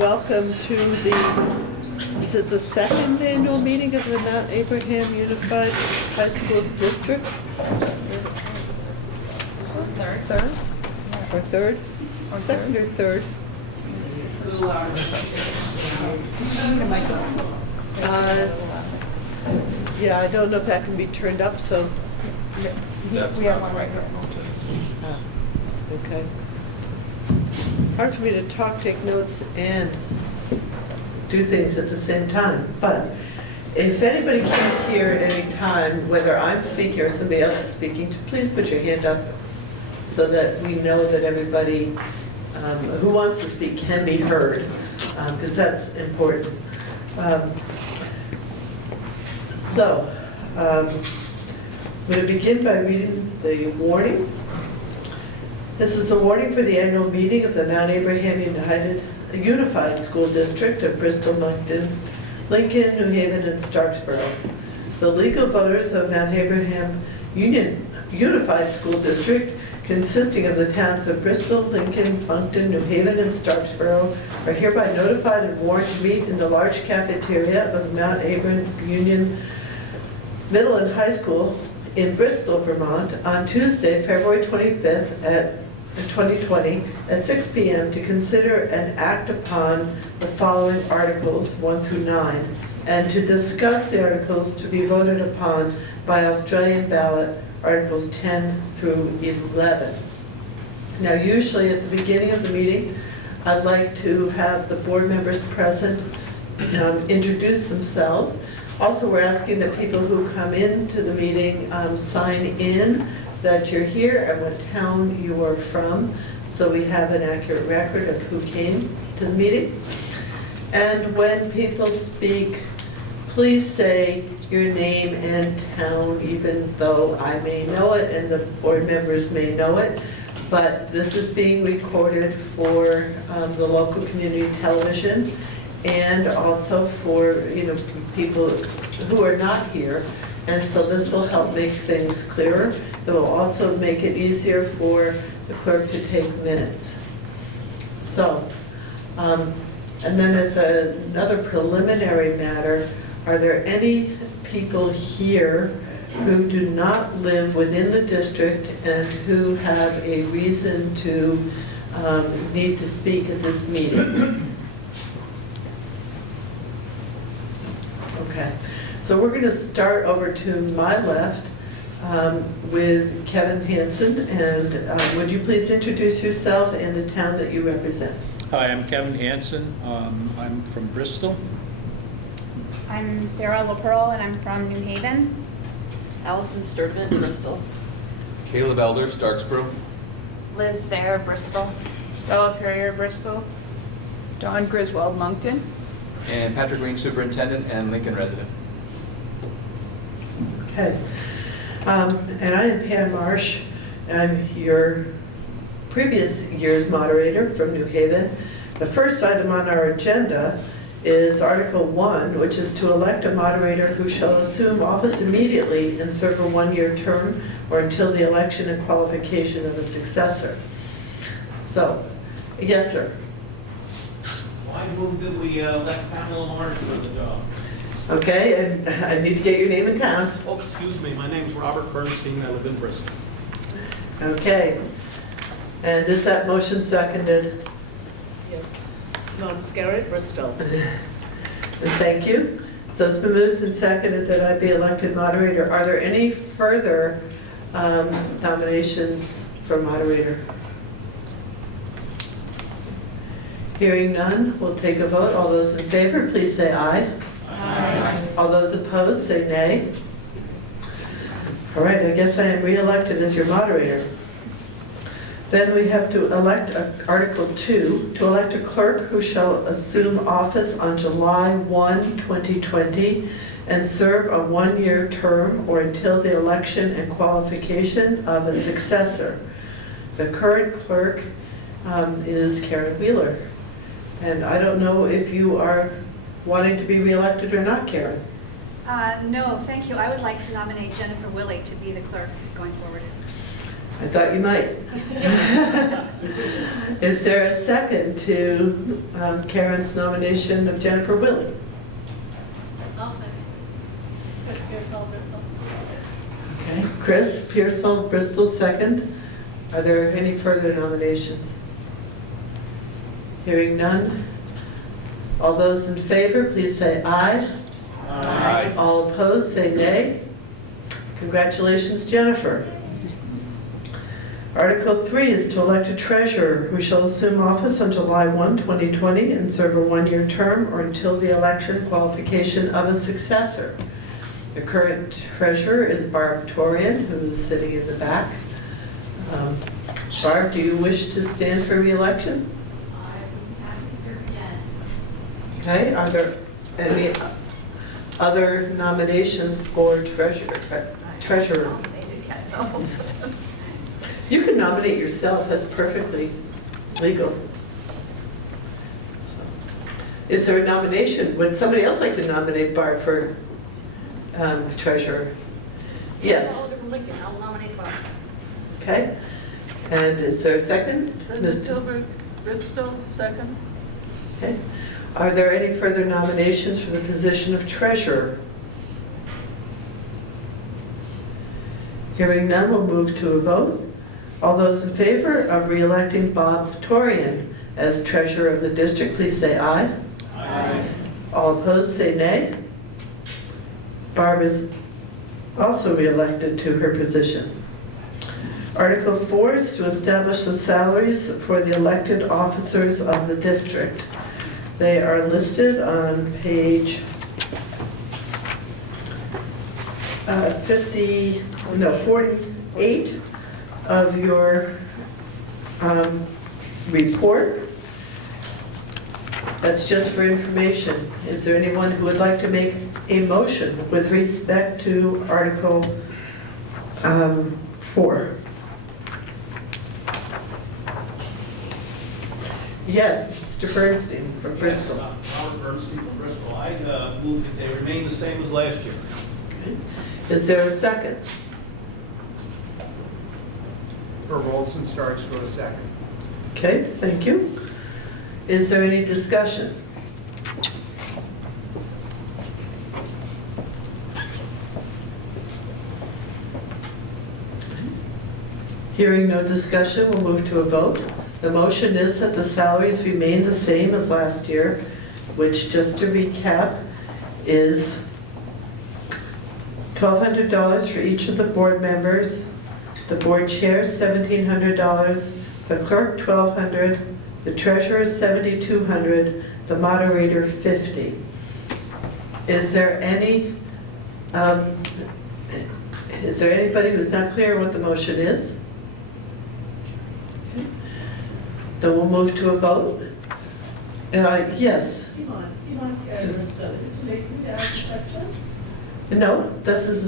welcome to is it the second annual meeting of the Mount Abraham Unified High School District? Third? Or third? Second or third? Yeah, I don't know if that can be turned up, so. We have one right here. Okay. Hard for me to talk, take notes, and do things at the same time. But if anybody can hear at any time, whether I'm speaking or somebody else is speaking, please put your hand up so that we know that everybody who wants to speak can be heard, because that's important. I'm going to begin by reading the warning. This is a warning for the annual meeting of the Mount Abraham Unified School District of Bristol, Moncton, Lincoln, New Haven, and Starksboro. The legal voters of Mount Abraham Unified School District, consisting of the towns of Bristol, Lincoln, Moncton, New Haven, and Starksboro, are hereby notified and warned to meet in the large cafeteria of the Mount Abraham Union Middle and High School in Bristol, Vermont, on Tuesday, February 25th at 2020 at 6 p.m. to consider and act upon the following articles 1 through 9, and to discuss the articles to be voted upon by Australian ballot, articles 10 through 11. Now, usually at the beginning of the meeting, I'd like to have the board members present introduce themselves. Also, we're asking that people who come into the meeting sign in that you're here and what town you are from, so we have an accurate record of who came to the meeting. And when people speak, please say your name and town, even though I may know it and the board members may know it. But this is being recorded for the local community television, and also for people who are not here, and so this will help make things clearer. It will also make it easier for the clerk to take minutes. So, and then as another preliminary matter, are there any people here who do not live within the district and who have a reason to need to speak at this meeting? Okay, so we're going to start over to my left with Kevin Hansen, and would you please introduce yourself and the town that you represent? Hi, I'm Kevin Hansen. I'm from Bristol. I'm Sarah LaPearl, and I'm from New Haven. Alison Sturgeon, Bristol. Caleb Elder, Starksboro. Liz Sayre, Bristol. Bella Perrier, Bristol. Dawn Griswold, Moncton. And Patrick Green, Superintendent and Lincoln resident. Okay, and I am Pam Marsh. I'm your previous year's moderator from New Haven. The first item on our agenda is Article 1, which is to elect a moderator who shall assume office immediately and serve a one-year term or until the election and qualification of a successor. So, yes, sir. I move that we let Pamela Marsh do the job. Okay, and I need to get your name and town. Oh, excuse me, my name's Robert Bernstein, I live in Bristol. Okay, and is that motion seconded? Yes. Simone Scarrett, Bristol. And thank you. So it's been moved and seconded that I be elected moderator. Are there any further nominations for moderator? Hearing none, we'll take a vote. All those in favor, please say aye. Aye. All those opposed, say nay. All right, I guess I am re-elected as your moderator. Then we have to elect Article 2, to elect a clerk who shall assume office on July 1, 2020, and serve a one-year term or until the election and qualification of a successor. The current clerk is Karen Wheeler. And I don't know if you are wanting to be re-elected or not, Karen. No, thank you. I would like to nominate Jennifer Willey to be the clerk going forward. I thought you might. Is there a second to Karen's nomination of Jennifer Willie? I'll second. Chris Pearsall, Bristol. Okay, Chris Pearsall, Bristol, second. Are there any further nominations? Hearing none. All those in favor, please say aye. Aye. All opposed, say nay. Congratulations, Jennifer. Article 3 is to elect a treasurer who shall assume office on July 1, 2020 and serve a one-year term or until the election qualification of a successor. The current treasurer is Barb Torian, who is sitting in the back. Barb, do you wish to stand for re-election? I'm happy to serve again. Okay, are there any other nominations for treasurer? You can nominate yourself, that's perfectly legal. Is there a nomination? Would somebody else like to nominate Barb for treasurer? Yes. Alderman Lincoln, I'll nominate Barb. Okay. And is there a second? Brenda Tilburg, Bristol, second. Okay. Are there any further nominations for the position of treasurer? Hearing none, we'll move to a vote. All those in favor of re-electing Bob Torian as treasurer of the district, please say aye. Aye. All opposed, say nay. Barb is also re-elected to her position. Article 4 is to establish the salaries for the elected officers of the district. They are listed on page 48 of your report. That's just for information. Is there anyone who would like to make a motion with respect to Article 4? Yes, Mr. Bernstein from Bristol. Yes, Robert Bernstein from Bristol. I move that they remain the same as last year. Is there a second? Alison Sturgeon wrote a second. Okay, thank you. Is there any discussion? Hearing no discussion, we'll move to a vote. The motion is that the salaries remain the same as last year, which, just to recap, is $1,200 for each of the board members, the board chair $1,700, the clerk $1,200, the treasurer $7,200, the moderator $50. Is there anybody who's not clear what the motion is? Okay. Then we'll move to a vote. Yes. Simon Scarrett, Bristol. Is it too late for me to ask a question? No, this is.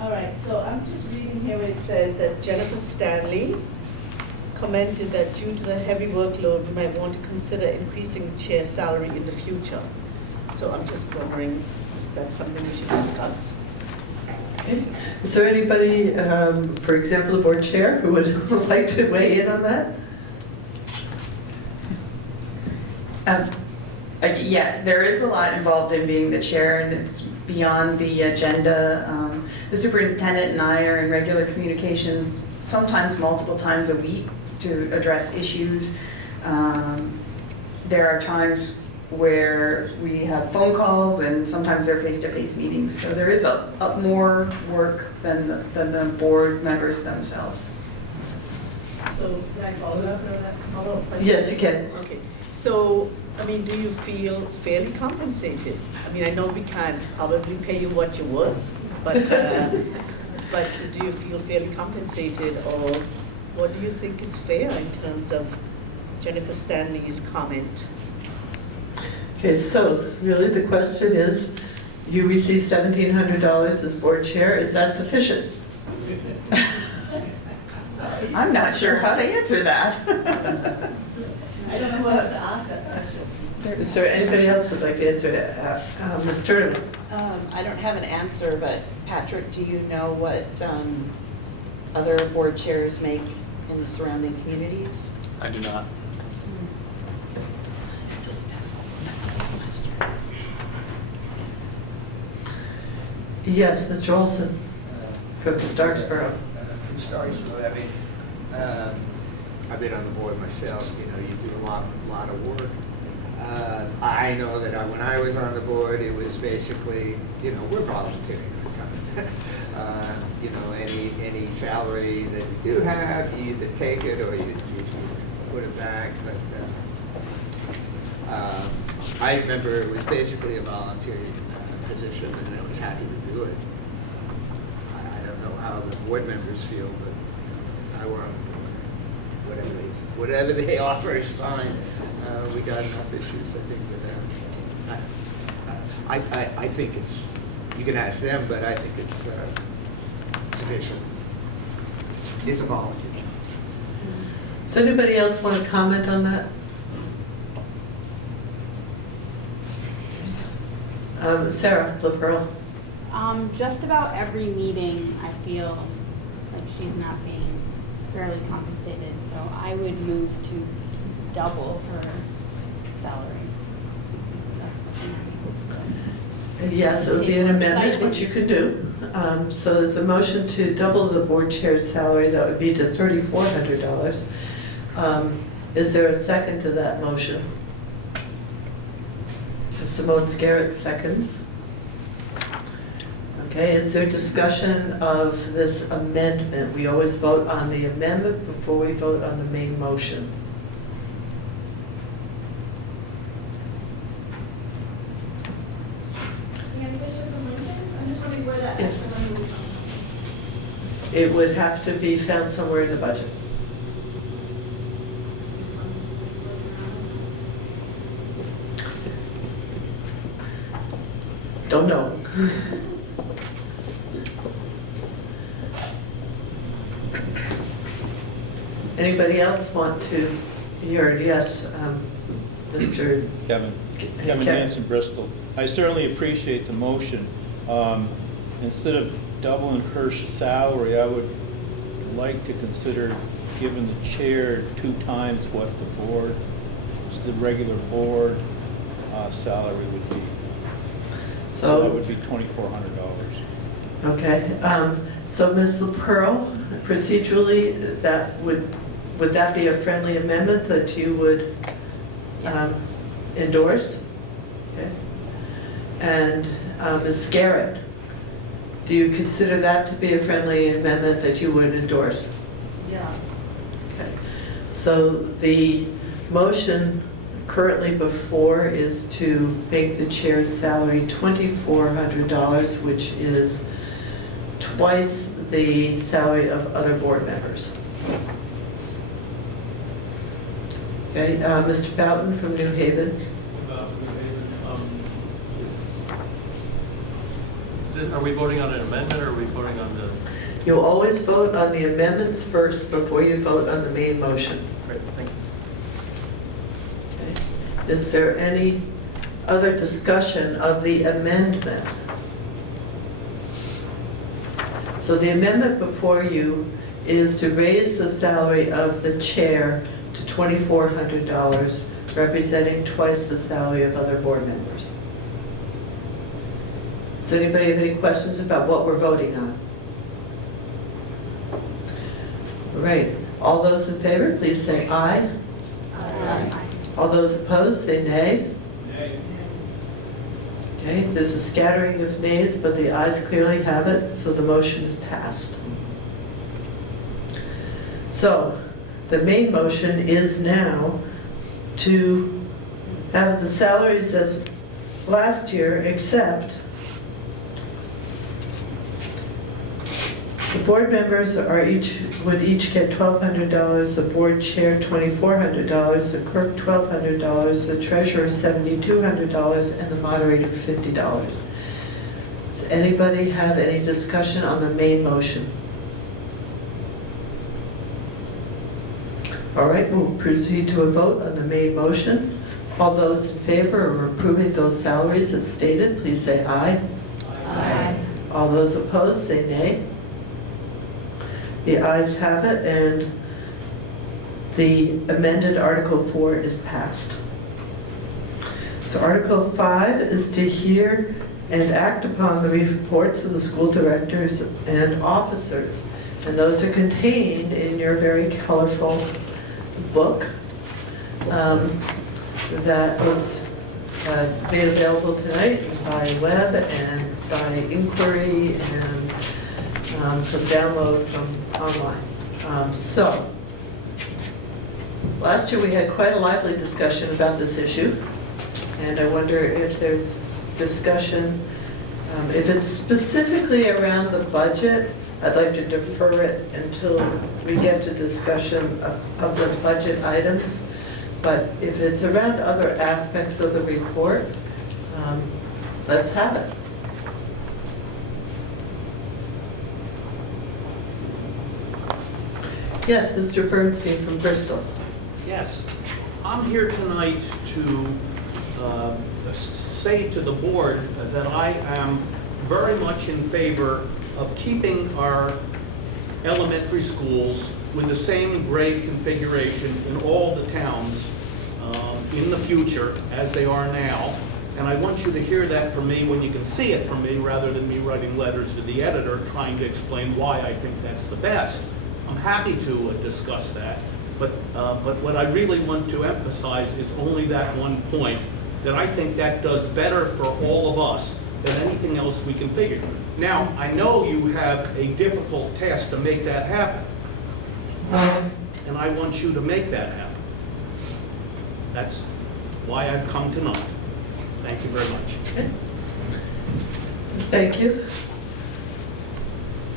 All right, so I'm just reading here where it says that Jennifer Stanley commented that due to the heavy workload, we might want to consider increasing the chair's salary in the future. So I'm just wondering if that's something we should discuss. Is there anybody, for example, the board chair, who would like to weigh in on that? Yeah, there is a lot involved in being the chair, and it's beyond the agenda. The superintendent and I are in regular communications, sometimes multiple times a week, to address issues. There are times where we have phone calls, and sometimes they're face-to-face meetings. So there is a more work than the board members themselves. So can I follow up on that? Follow-up question? Yes, you can. Okay, so, I mean, do you feel fairly compensated? I mean, I know we can't probably pay you what you're worth, but do you feel fairly compensated, or what do you think is fair in terms of Jennifer Stanley's comment? Okay, so really the question is, you receive $1,700 as board chair, is that sufficient? I'm not sure how to answer that. I don't know who else to ask that question. Is there anybody else who'd like to answer that? Ms. Turner? I don't have an answer, but Patrick, do you know what other board chairs make in the surrounding communities? I do not. Yes, Mr. Olson from Starksboro. From Starksboro, I mean, I've been on the board myself, you know, you do a lot of work. I know that when I was on the board, it was basically, you know, we're volunteering. You know, any salary that you do have, you either take it or you put it back. But I remember it was basically a volunteer position, and I was happy to do it. I don't know how the board members feel, but if I were on the board, whatever they offer is fine. We got enough issues, I think, with that. I think it's, you can ask them, but I think it's sufficient. It's a volunteer. Does anybody else want to comment on that? Sarah LaPearl. Just about every meeting, I feel like she's not being fairly compensated, so I would move to double her salary. That's something I would Yes, it would be an amendment, which you can do. So there's a motion to double the board chair's salary, that would be to $3,400. Is there a second to that motion? Simone Scarrett seconds. Okay, is there discussion of this amendment? We always vote on the amendment before we vote on the main motion. I'm just wondering where that Yes. extra money would come from. It would have to be found somewhere in the budget. Don't know. Anybody else want to hear it? Yes, Mr. Kevin Kevin. Hanson, Bristol. I certainly appreciate the motion. Instead of doubling her salary, I would like to consider giving the chair 2 times what the regular board salary would be. So that would be $2,400. Okay, so Ms. LaPearl, procedurally, would that be a friendly amendment that you would endorse? Okay. And Ms. Garrett, do you consider that to be a friendly amendment that you would endorse? Yeah. Okay. So the motion currently before is to make the chair's salary $2,400, which is twice the salary of other board members. Okay, Mr. Boughton from New Haven. Are we voting on an amendment, or are we voting on the? You'll always vote on the amendments first before you vote on the main motion. Great, thank you. Okay. Is there any other discussion of the amendment? So the amendment before you is to raise the salary of the chair to $2,400, representing twice the salary of other board members. Does anybody have any questions about what we're voting on? All right, all those in favor, please say aye. Aye. All those opposed, say nay. Nay. Okay, there's a scattering of nays, but the ayes clearly have it, so the motion is passed. So, the main motion is now to have the salaries as last year, except the board members would each get $1,200, the board chair $2,400, the clerk $1,200, the treasurer $7,200, and the moderator $50. Does anybody have any discussion on the main motion? All right, we'll proceed to a vote on the main motion. All those in favor of approving those salaries as stated, please say aye. Aye. All those opposed, say nay. The ayes have it, and the amended Article 4 is passed. So Article 5 is to hear and act upon the reports of the school directors and officers. And those are contained in your very colorful book that was made available tonight by web and by inquiry and from download from online. So, last year we had quite a lively discussion about this issue, and I wonder if there's discussion, if it's specifically around the budget, I'd like to defer it until we get to discussion of the budget items. But if it's around other aspects of the report, let's have it. Yes, Mr. Bernstein from Bristol. Yes, I'm here tonight to say to the board that I am very much in favor of keeping our elementary schools with the same grade configuration in all the towns in the future as they are now. And I want you to hear that from me when you can see it from me, rather than me writing letters to the editor trying to explain why I think that's the best. I'm happy to discuss that, but what I really want to emphasize is only that one point, that I think that does better for all of us than anything else we can figure. Now, I know you have a difficult task to make that happen, and I want you to make that happen. That's why I've come tonight. Thank you very much. Okay. Thank you.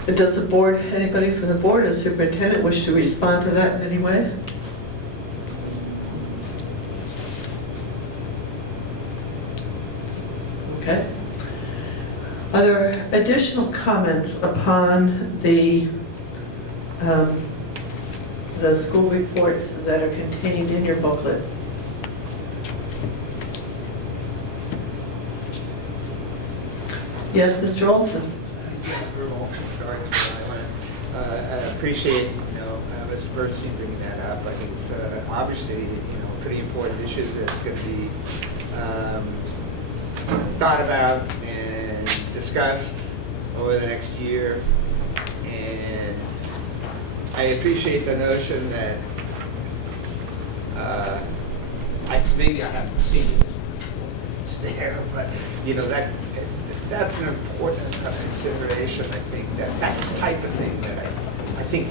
Does the board, anybody from the board or superintendent wish to respond to that in any way? Okay. Are there additional comments upon the school reports that are contained in your booklet? Yes, Mr. Olson. I appreciate, Mr. Bernstein bringing that up. I think it's obviously, a pretty important issue that's going to be thought about and discussed over the next year. And I appreciate the notion that maybe I haven't seen it. It's there, but that's an important consideration. I think that's the type of thing that I think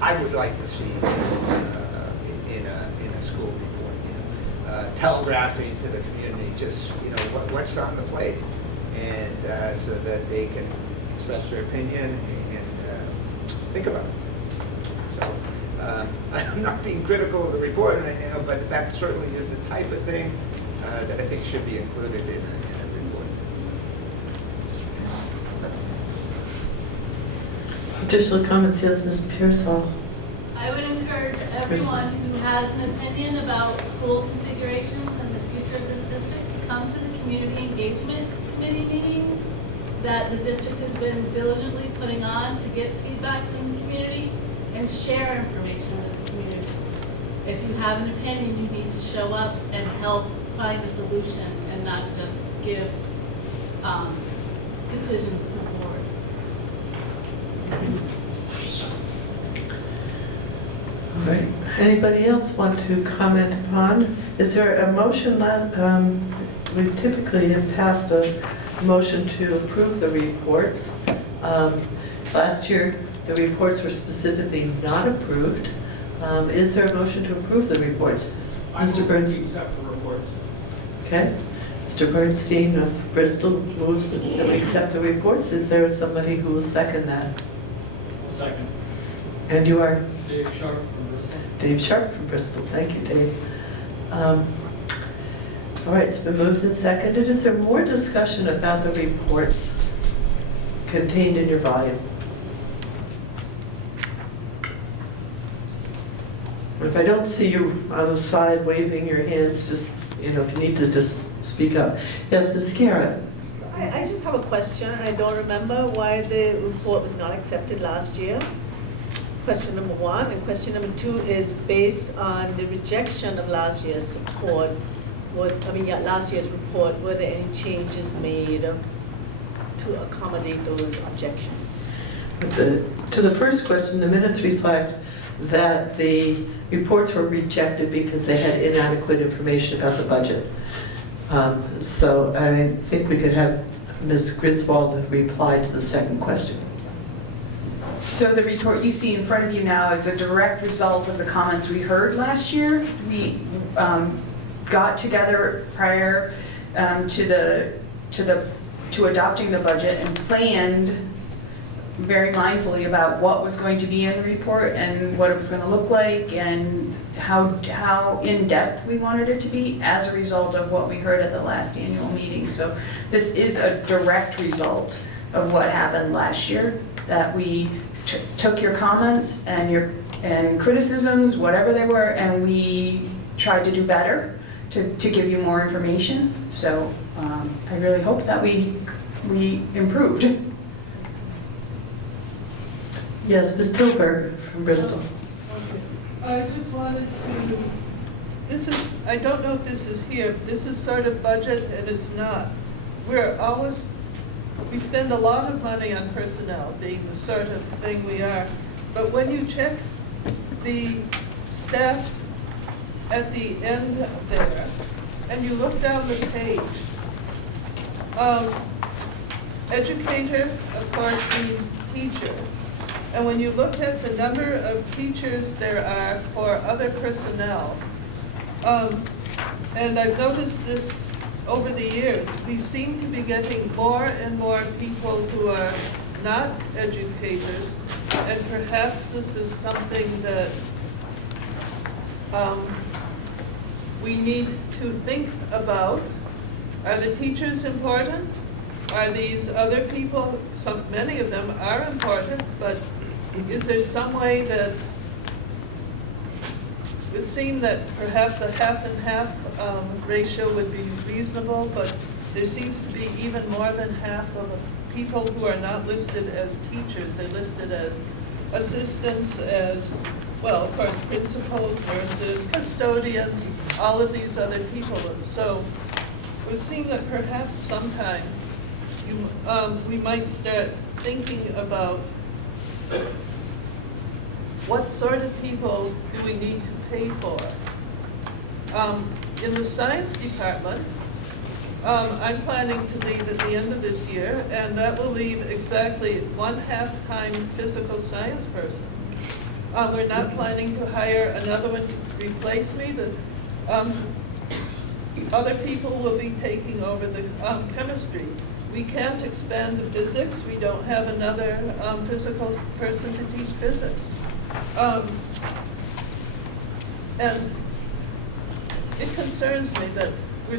I would like to see in a school report. Telegraphing to the community just what's on the plate, and so that they can express their opinion and think about it. So I'm not being critical of the report right now, but that certainly is the type of thing that I think should be included in a report. Additional comments, yes, Ms. Pearsall. I would encourage everyone who has an opinion about school configurations and the future of this district to come to the community engagement committee meetings that the district has been diligently putting on to get feedback from the community and share information with the community. If you have an opinion, you need to show up and help find a solution and not just give decisions to the board. All right. Anybody else want to comment upon? Is there a motion that we typically have passed a motion to approve the reports? Last year, the reports were specifically not approved. Is there a motion to approve the reports? Mr. Bernstein. Accept the reports. Okay. Mr. Bernstein of Bristol moves that we accept the reports. Is there somebody who will second that? Second. And you are? Dave Sharp from Bristol. Dave Sharp from Bristol. Thank you, Dave. All right, it's been moved and seconded. Is there more discussion about the reports contained in your volume? If I don't see you on the side waving your hands, just, if you need to just speak up. Yes, Ms. Garrett. I just have a question. I don't remember why the report was not accepted last year. question number one. And question number two is based on the rejection of last year's support. Last year's report, were there any changes made to accommodate those objections? To the first question, the minutes reflect that the reports were rejected because they had inadequate information about the budget. So I think we could have Ms. Griswold reply to the second question. So the report you see in front of you now is a direct result of the comments we heard last year. We got together prior to adopting the budget and planned very mindfully about what was going to be in the report and what it was going to look like and how in-depth we wanted it to be as a result of what we heard at the last annual meeting. So this is a direct result of what happened last year, that we took your comments and criticisms, whatever they were, and we tried to do better to give you more information. So I really hope that we improved. Yes, Ms. Tilburg from Bristol. I just wanted to, I don't know if this is here, but this is sort of budget and it's not. We spend a lot of money on personnel, being the sort of thing we are. But when you check the staff at the end there, and you look down the page, educator, of course, means teacher. And when you look at the number of teachers there are for other personnel, and I've noticed this over the years, we seem to be getting more and more people who are not educators, and perhaps this is something that we need to think about. Are the teachers important? Are these other people, many of them are important, but is there some way that it would seem that perhaps a half and half ratio would be reasonable, but there seems to be even more than half of the people who are not listed as teachers. They're listed as assistants, as, well, of course, principals, nurses, custodians, all of these other people. And so it would seem that perhaps sometime we might start thinking about what sort of people do we need to pay for. In the science department, I'm planning to leave at the end of this year, and that will leave exactly one half-time physical science person. We're not planning to hire another one to replace me. Other people will be taking over the chemistry. We can't expand the physics. We don't have another physical person to teach physics. And it concerns me that we're,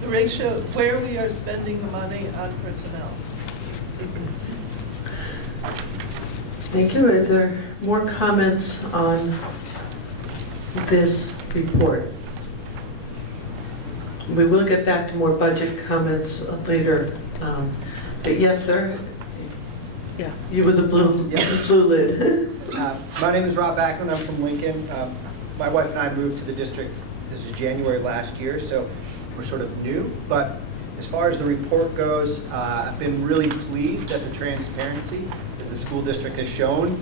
the ratio, where we are spending the money on personnel. Thank you. Is there more comments on this report? We will get back to more budget comments later. But yes, sir. Yeah, you with the blue, blue lid. My name is Rob Backlund. I'm from Lincoln. My wife and I moved to the district. This is January last year, so we're sort of new. But as far as the report goes, I've been really pleased at the transparency that the school district has shown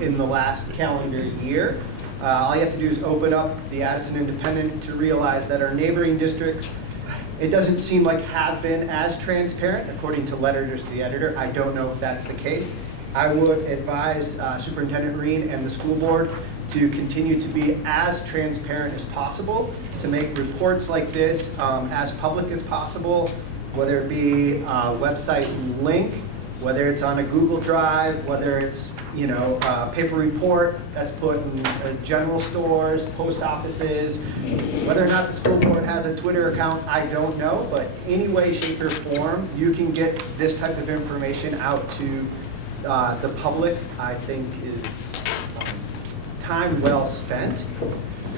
in the last calendar year. All you have to do is open up the Addison Independent to realize that our neighboring districts, it doesn't seem like have been as transparent, according to letters to the editor. I don't know if that's the case. I would advise Superintendent Reen and the school board to continue to be as transparent as possible, to make reports like this as public as possible, whether it be a website link, whether it's on a Google Drive, whether it's a paper report that's put in general stores, post offices, whether or not the school board has a Twitter account, I don't know, but any way, shape, or form, you can get this type of information out to the public, I think is time well spent,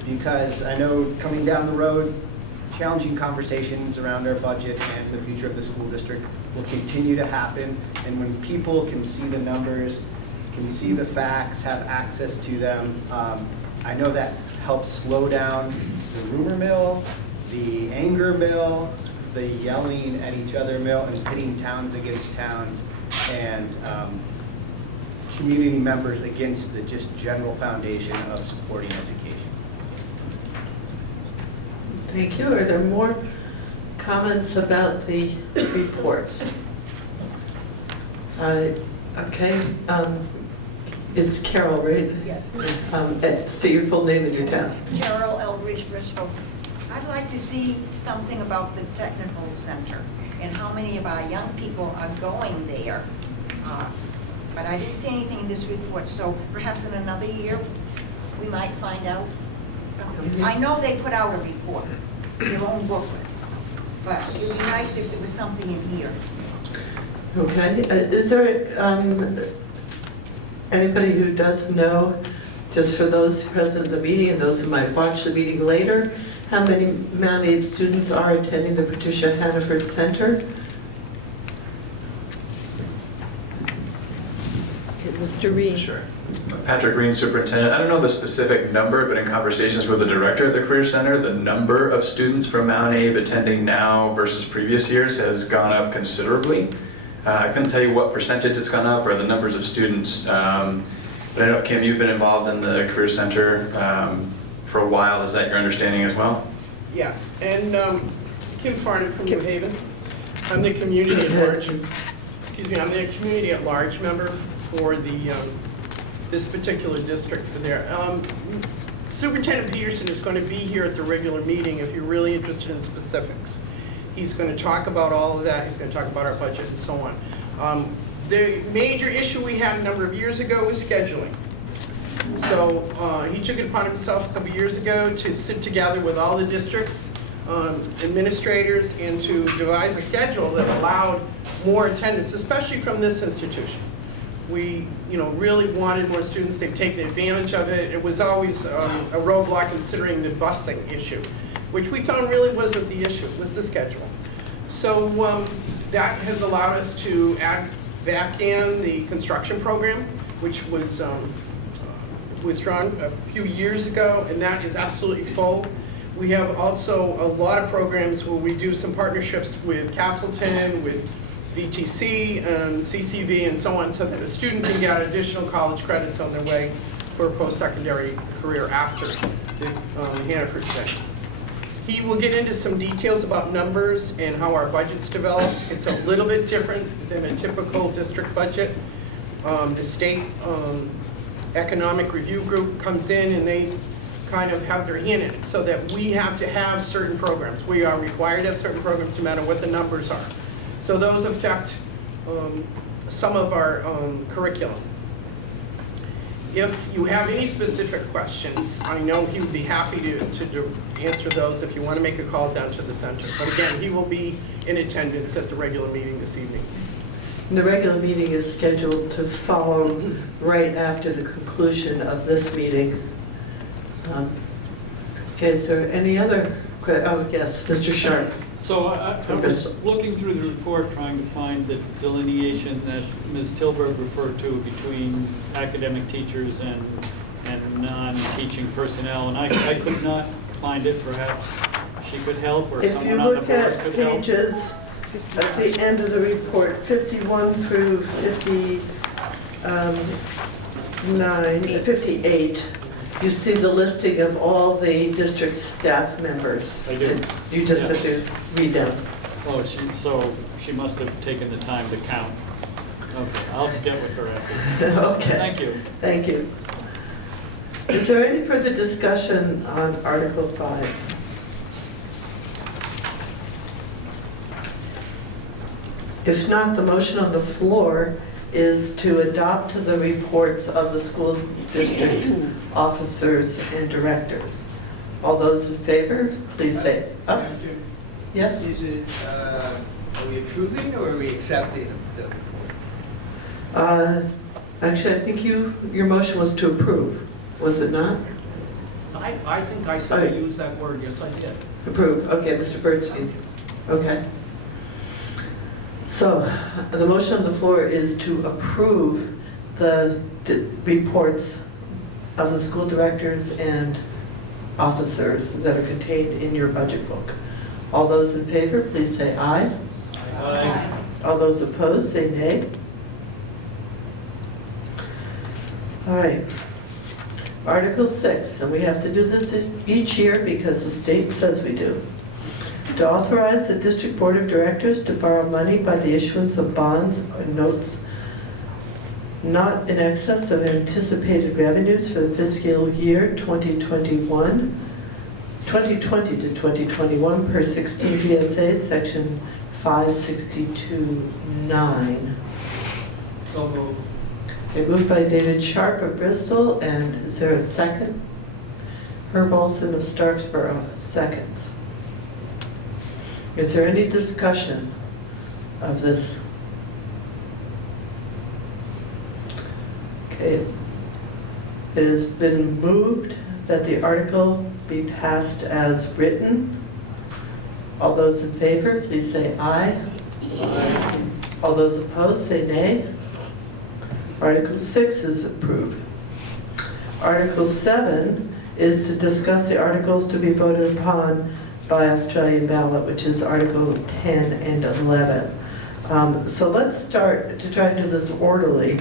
because I know coming down the road, challenging conversations around our budget and the future of the school district will continue to happen, and when people can see the numbers, can see the facts, have access to them. I know that helps slow down the rumor mill, the anger mill, the yelling at each other mill, and pitting towns against towns, and community members against the just general foundation of supporting education. Thank you. Are there more comments about the reports? Okay, it's Carol, right? Yes. Say your full name and your town. Carol Eldridge, Bristol. I'd like to see something about the technical center and how many of our young people are going there. But I didn't see anything in this report, so perhaps in another year, we might find out something. I know they put out a report, their own booklet, but it would be nice if there was something in here. Okay, is there anybody who does know, just for those present in the meeting and those who might watch the meeting later, how many Mount Abe students are attending the Patricia Hannaford Center? Okay, Mr. Reed. Sure. Patrick Green, superintendent. I don't know the specific number, but in conversations with the director of the Career Center, the number of students from Mount Abe attending now versus previous years has gone up considerably. I couldn't tell you what percentage it's gone up or the numbers of students. But I know, Kim, you've been involved in the Career Center for a while. Is that your understanding as well? Yes, and Kim Farnham from New Haven. I'm the community at large. Excuse me, I'm the community at large member for the this particular district there. Superintendent Peterson is going to be here at the regular meeting if you're really interested in specifics. He's going to talk about all of that. He's going to talk about our budget and so on. The major issue we had a number of years ago was scheduling. So he took it upon himself a couple years ago to sit together with all the districts, administrators, and to devise a schedule that allowed more attendance, especially from this institution. We, really wanted more students. They've taken advantage of it. It was always a roadblock considering the busing issue, which we found really wasn't the issue, was the schedule. So that has allowed us to add back in the construction program, which was withdrawn a few years ago, and that is absolutely full. We have also a lot of programs where we do some partnerships with Castleton, with VTC, CCV, and so on, so that a student can get additional college credits on their way for a post-secondary career after the Hannaford session. He will get into some details about numbers and how our budget's developed. It's a little bit different than a typical district budget. The state economic review group comes in and they kind of have their hand in it, so that we have to have certain programs. We are required to have certain programs no matter what the numbers are. So those affect some of our curriculum. If you have any specific questions, I know he would be happy to answer those if you want to make a call down to the center. But again, he will be in attendance at the regular meeting this evening. The regular meeting is scheduled to follow right after the conclusion of this meeting. Okay, is there any other? Oh, yes, Mr. Sharp. So I was looking through the report trying to find the delineation that Ms. Tilburg referred to between academic teachers and non-teaching personnel, and I could not find it. Perhaps she could help, or someone on the board could help. If you look at pages at the end of the report, 51 through 58, you see the listing of all the district staff members. I do. You just have to read them. Oh, so she must have taken the time to count. Okay, I'll get with her after. Okay. Thank you. Thank you. Is there any further discussion on Article 5? If not, the motion on the floor is to adopt the reports of the school district officers and directors. All those in favor, please say up. Yes? Is it, are we approving or are we accepting the report? Actually, I think your motion was to approve, was it not? I think I said I used that word. Yes, I did. Approve, okay, Mr. Bernstein. Okay. So, the motion on the floor is to approve the reports of the school directors and officers that are contained in your budget book. All those in favor, please say aye. Aye. All those opposed, say nay. All right. Article 6, and we have to do this each year because the state says we do. To authorize the District Board of Directors to borrow money by the issuance of bonds or notes not in excess of anticipated revenues for the fiscal year 2020 to 2021 per 16 VSA Section 562(9). So moved. Okay, moved by David Sharp of Bristol, and is there a second? Herb Olson of Starksboro, seconds. Is there any discussion of this? Okay. It has been moved that the article be passed as written. All those in favor, please say aye. Aye. All those opposed, say nay. Article 6 is approved. Article 7 is to discuss the articles to be voted upon by Australian ballot, which is Article 10 and 11. So let's start to try to do this orderly.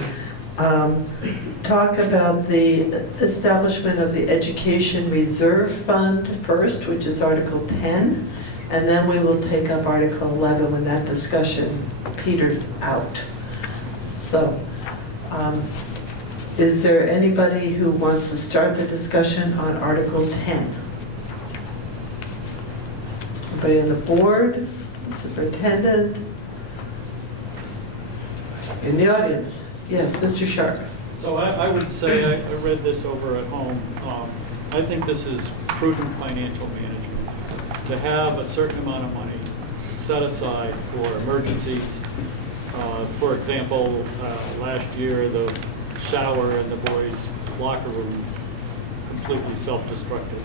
Talk about the establishment of the Education Reserve Fund first, which is Article 10, and then we will take up Article 11 when that discussion peters out. So, is there anybody who wants to start the discussion on Article 10? Anybody on the board, superintendent? In the audience? Yes, Mr. Sharp. So I would say, I read this over at home, I think this is prudent financial management. To have a certain amount of money set aside for emergencies. For example, last year, the shower in the boys' locker room completely self-destructed.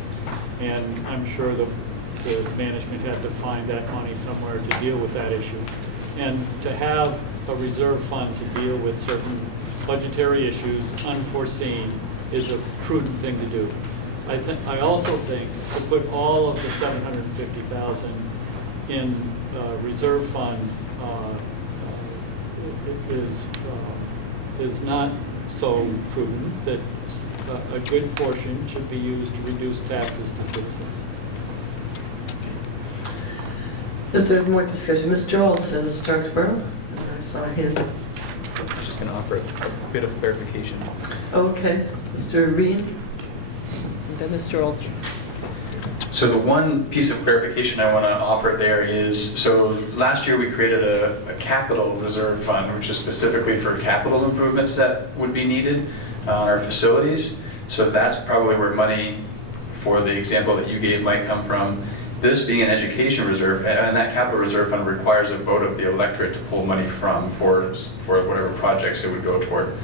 And I'm sure the management had to find that money somewhere to deal with that issue. And to have a reserve fund to deal with certain budgetary issues unforeseen is a prudent thing to do. I also think to put all of the $750,000 in reserve fund is not so prudent, that a good portion should be used to reduce taxes to citizens. Is there more discussion? Mr. Olson of Starksboro? I saw him. I was just going to offer a bit of clarification. Okay, Mr. Reed? And then Mr. Olson. So the one piece of clarification I want to offer there is, so last year we created a capital reserve fund, which is specifically for capital improvements that would be needed on our facilities. So that's probably where money for the example that you gave might come from. This being an education reserve, and that capital reserve fund requires a vote of the electorate to pull money from for whatever projects it would go toward.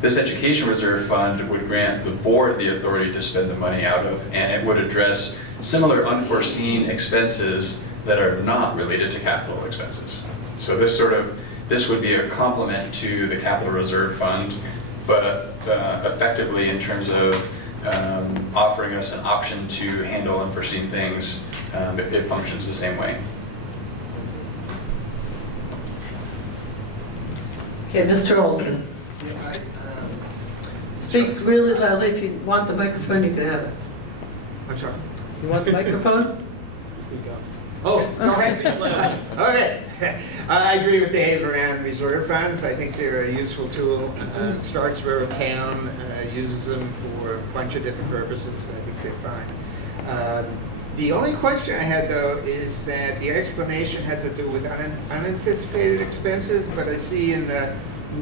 This education reserve fund would grant the board the authority to spend the money out of, and it would address similar unforeseen expenses that are not related to capital expenses. So this would be a complement to the capital reserve fund, but effectively in terms of offering us an option to handle unforeseen things, it functions the same way. Okay, Mr. Olson. Speak really loudly. If you want the microphone, you can have it. I'm sorry. You want the microphone? Speak up. Oh, sorry. Okay. I agree with Dave around reserve funds. I think they're a useful tool. Starksboro town uses them for a bunch of different purposes, and I think they're fine. The only question I had, though, is that the explanation had to do with unanticipated expenses, but I see in the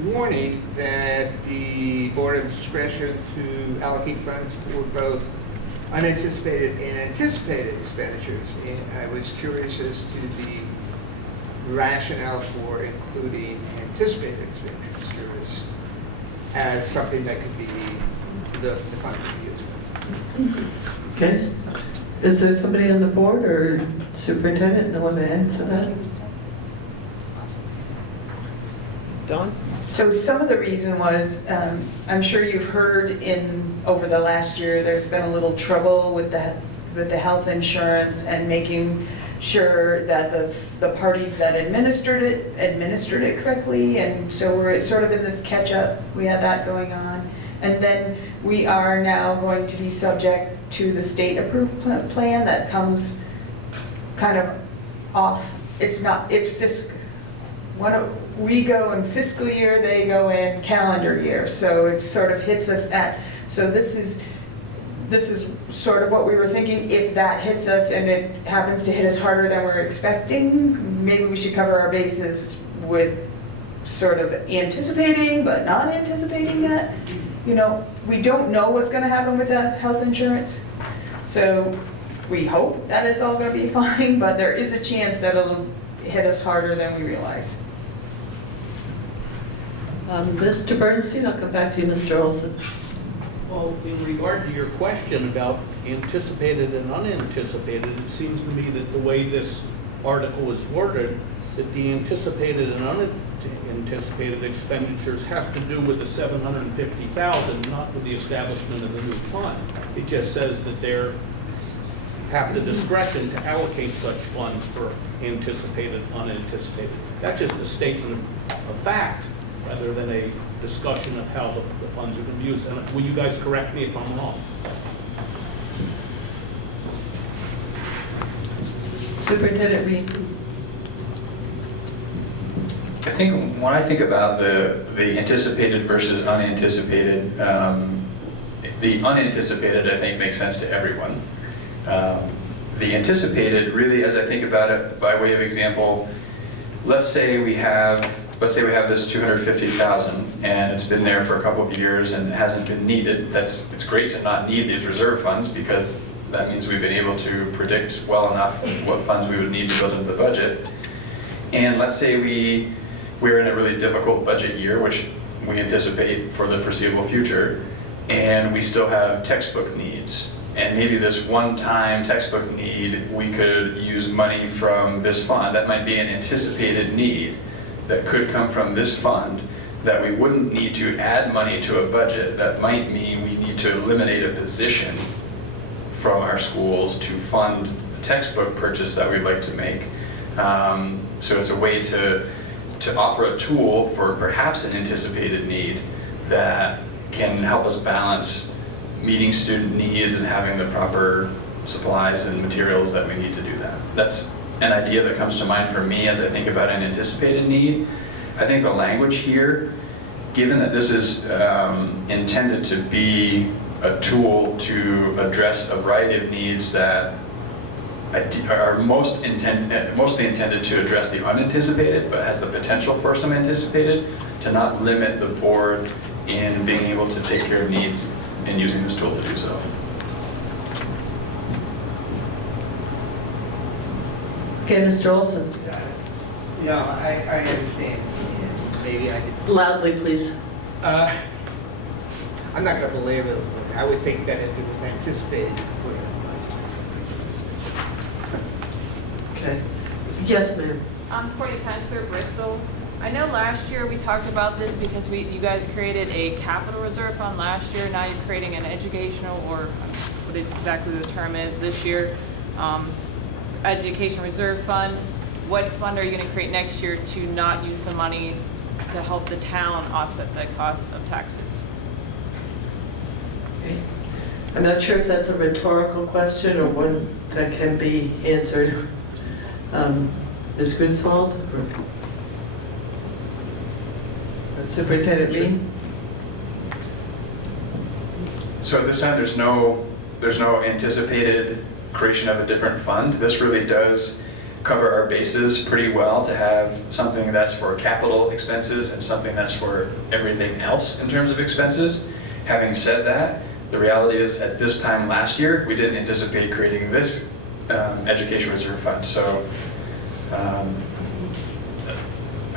warning that the board has discretion to allocate funds for both unanticipated and anticipated expenditures. And I was curious as to the rationale for including anticipated expenditures as something that could be the fund could be used for. Okay. Is there somebody on the board or superintendent that want to answer that? Dawn? So some of the reason was, I'm sure you've heard over the last year, there's been a little trouble with the health insurance and making sure that the parties that administered it correctly, and so we're sort of in this catch-up. We had that going on. And then we are now going to be subject to the state-approved plan that comes kind of off. It's fiscal. We go in fiscal year, they go in calendar year, so it sort of hits us so this is sort of what we were thinking. If that hits us and it happens to hit us harder than we're expecting, maybe we should cover our bases with sort of anticipating but not anticipating that. You know, we don't know what's going to happen with the health insurance, so we hope that it's all going to be fine, but there is a chance that it'll hit us harder than we realize. Mr. Bernstein, I'll come back to you, Mr. Olson. Well, in regard to your question about anticipated and unanticipated, it seems to me that the way this article is worded, that the anticipated and unanticipated expenditures has to do with the $750,000, not with the establishment of the new fund. It just says that they have the discretion to allocate such funds for anticipated, unanticipated. That's just a statement of fact, rather than a discussion of how the funds are going to be used. And will you guys correct me if I'm wrong? Superintendent Reed. I think when I think about the anticipated versus unanticipated, the unanticipated I think makes sense to everyone. The anticipated, really, as I think about it, by way of example, let's say we have this $250,000 and it's been there for a couple of years and it hasn't been needed. It's great to not need these reserve funds, because that means we've been able to predict well enough what funds we would need to build into the budget. And let's say we're in a really difficult budget year, which we anticipate for the foreseeable future, and we still have textbook needs. And maybe this one-time textbook need, we could use money from this fund. That might be an anticipated need that could come from this fund, that we wouldn't need to add money to a budget. That might mean we need to eliminate a position from our schools to fund the textbook purchase that we'd like to make. So it's a way to offer a tool for perhaps an anticipated need that can help us balance meeting student needs and having the proper supplies and materials that we need to do that. That's an idea that comes to mind for me as I think about an anticipated need. I think the language here, given that this is intended to be a tool to address a variety of needs that are mostly intended to address the unanticipated, but has the potential for some anticipated, to not limit the board in being able to take care of needs and using this tool to do so. Okay, Mr. Olson. No, I understand. Maybe I did. Loudly, please. I'm not going to belabor the point. I would think that if it was anticipated, you could put it in the budget. Okay. Yes, ma'am. Courtney Pencer, Bristol. I know last year we talked about this because you guys created a capital reserve fund last year. Now you're creating an educational, or what exactly the term is this year, education reserve fund. What fund are you going to create next year to not use the money to help the town offset the cost of taxes? Okay. I'm not sure if that's a rhetorical question or one that can be answered. Ms. Griswold? Superintendent Reed? So at this time, there's no anticipated creation of a different fund. This really does cover our bases pretty well, to have something that's for capital expenses and something that's for everything else in terms of expenses. Having said that, the reality is at this time last year, we didn't anticipate creating this education reserve fund. So I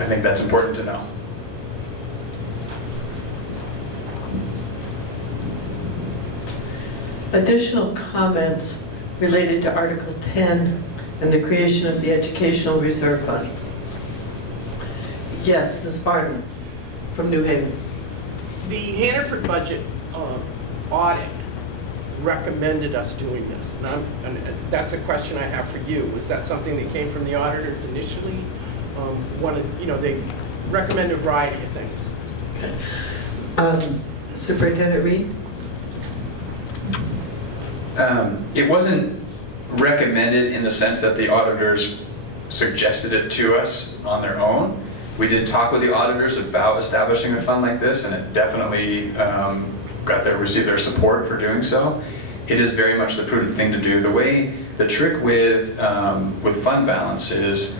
think that's important to know. Additional comments related to Article 10 and the creation of the Educational Reserve Fund. Yes, Ms. Barton. from New Haven. The Hannaford budget audit recommended us doing this, and that's a question I have for you. Was that something that came from the auditors initially? They recommend a variety of things. Superintendent Reed? It wasn't recommended in the sense that the auditors suggested it to us on their own. We did talk with the auditors about establishing a fund like this, and it definitely received their support for doing so. It is very much the prudent thing to do. The trick with fund balance is,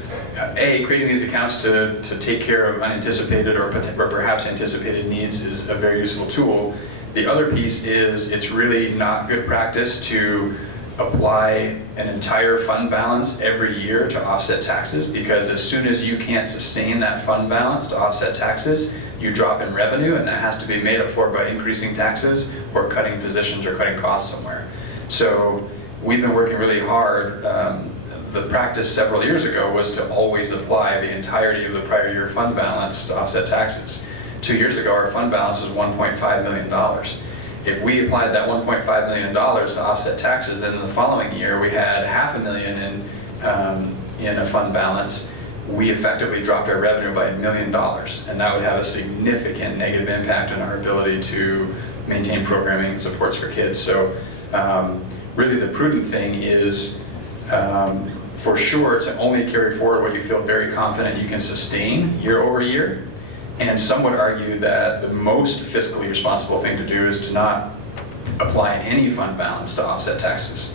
creating these accounts to take care of unanticipated or perhaps anticipated needs is a very useful tool. The other piece is it's really not good practice to apply an entire fund balance every year to offset taxes, because as soon as you can't sustain that fund balance to offset taxes, you drop in revenue, and that has to be made up for by increasing taxes or cutting positions or cutting costs somewhere. So we've been working really hard. The practice several years ago was to always apply the entirety of the prior year fund balance to offset taxes. 2 years ago, our fund balance was $1.5 million. If we applied that $1.5 million to offset taxes, then in the following year we had $500,000 in a fund balance, we effectively dropped our revenue by $1 million, and that would have a significant negative impact on our ability to maintain programming and supports for kids. So really the prudent thing is, for sure, to only carry forward what you feel very confident you can sustain year over year. And some would argue that the most fiscally responsible thing to do is to not apply any fund balance to offset taxes.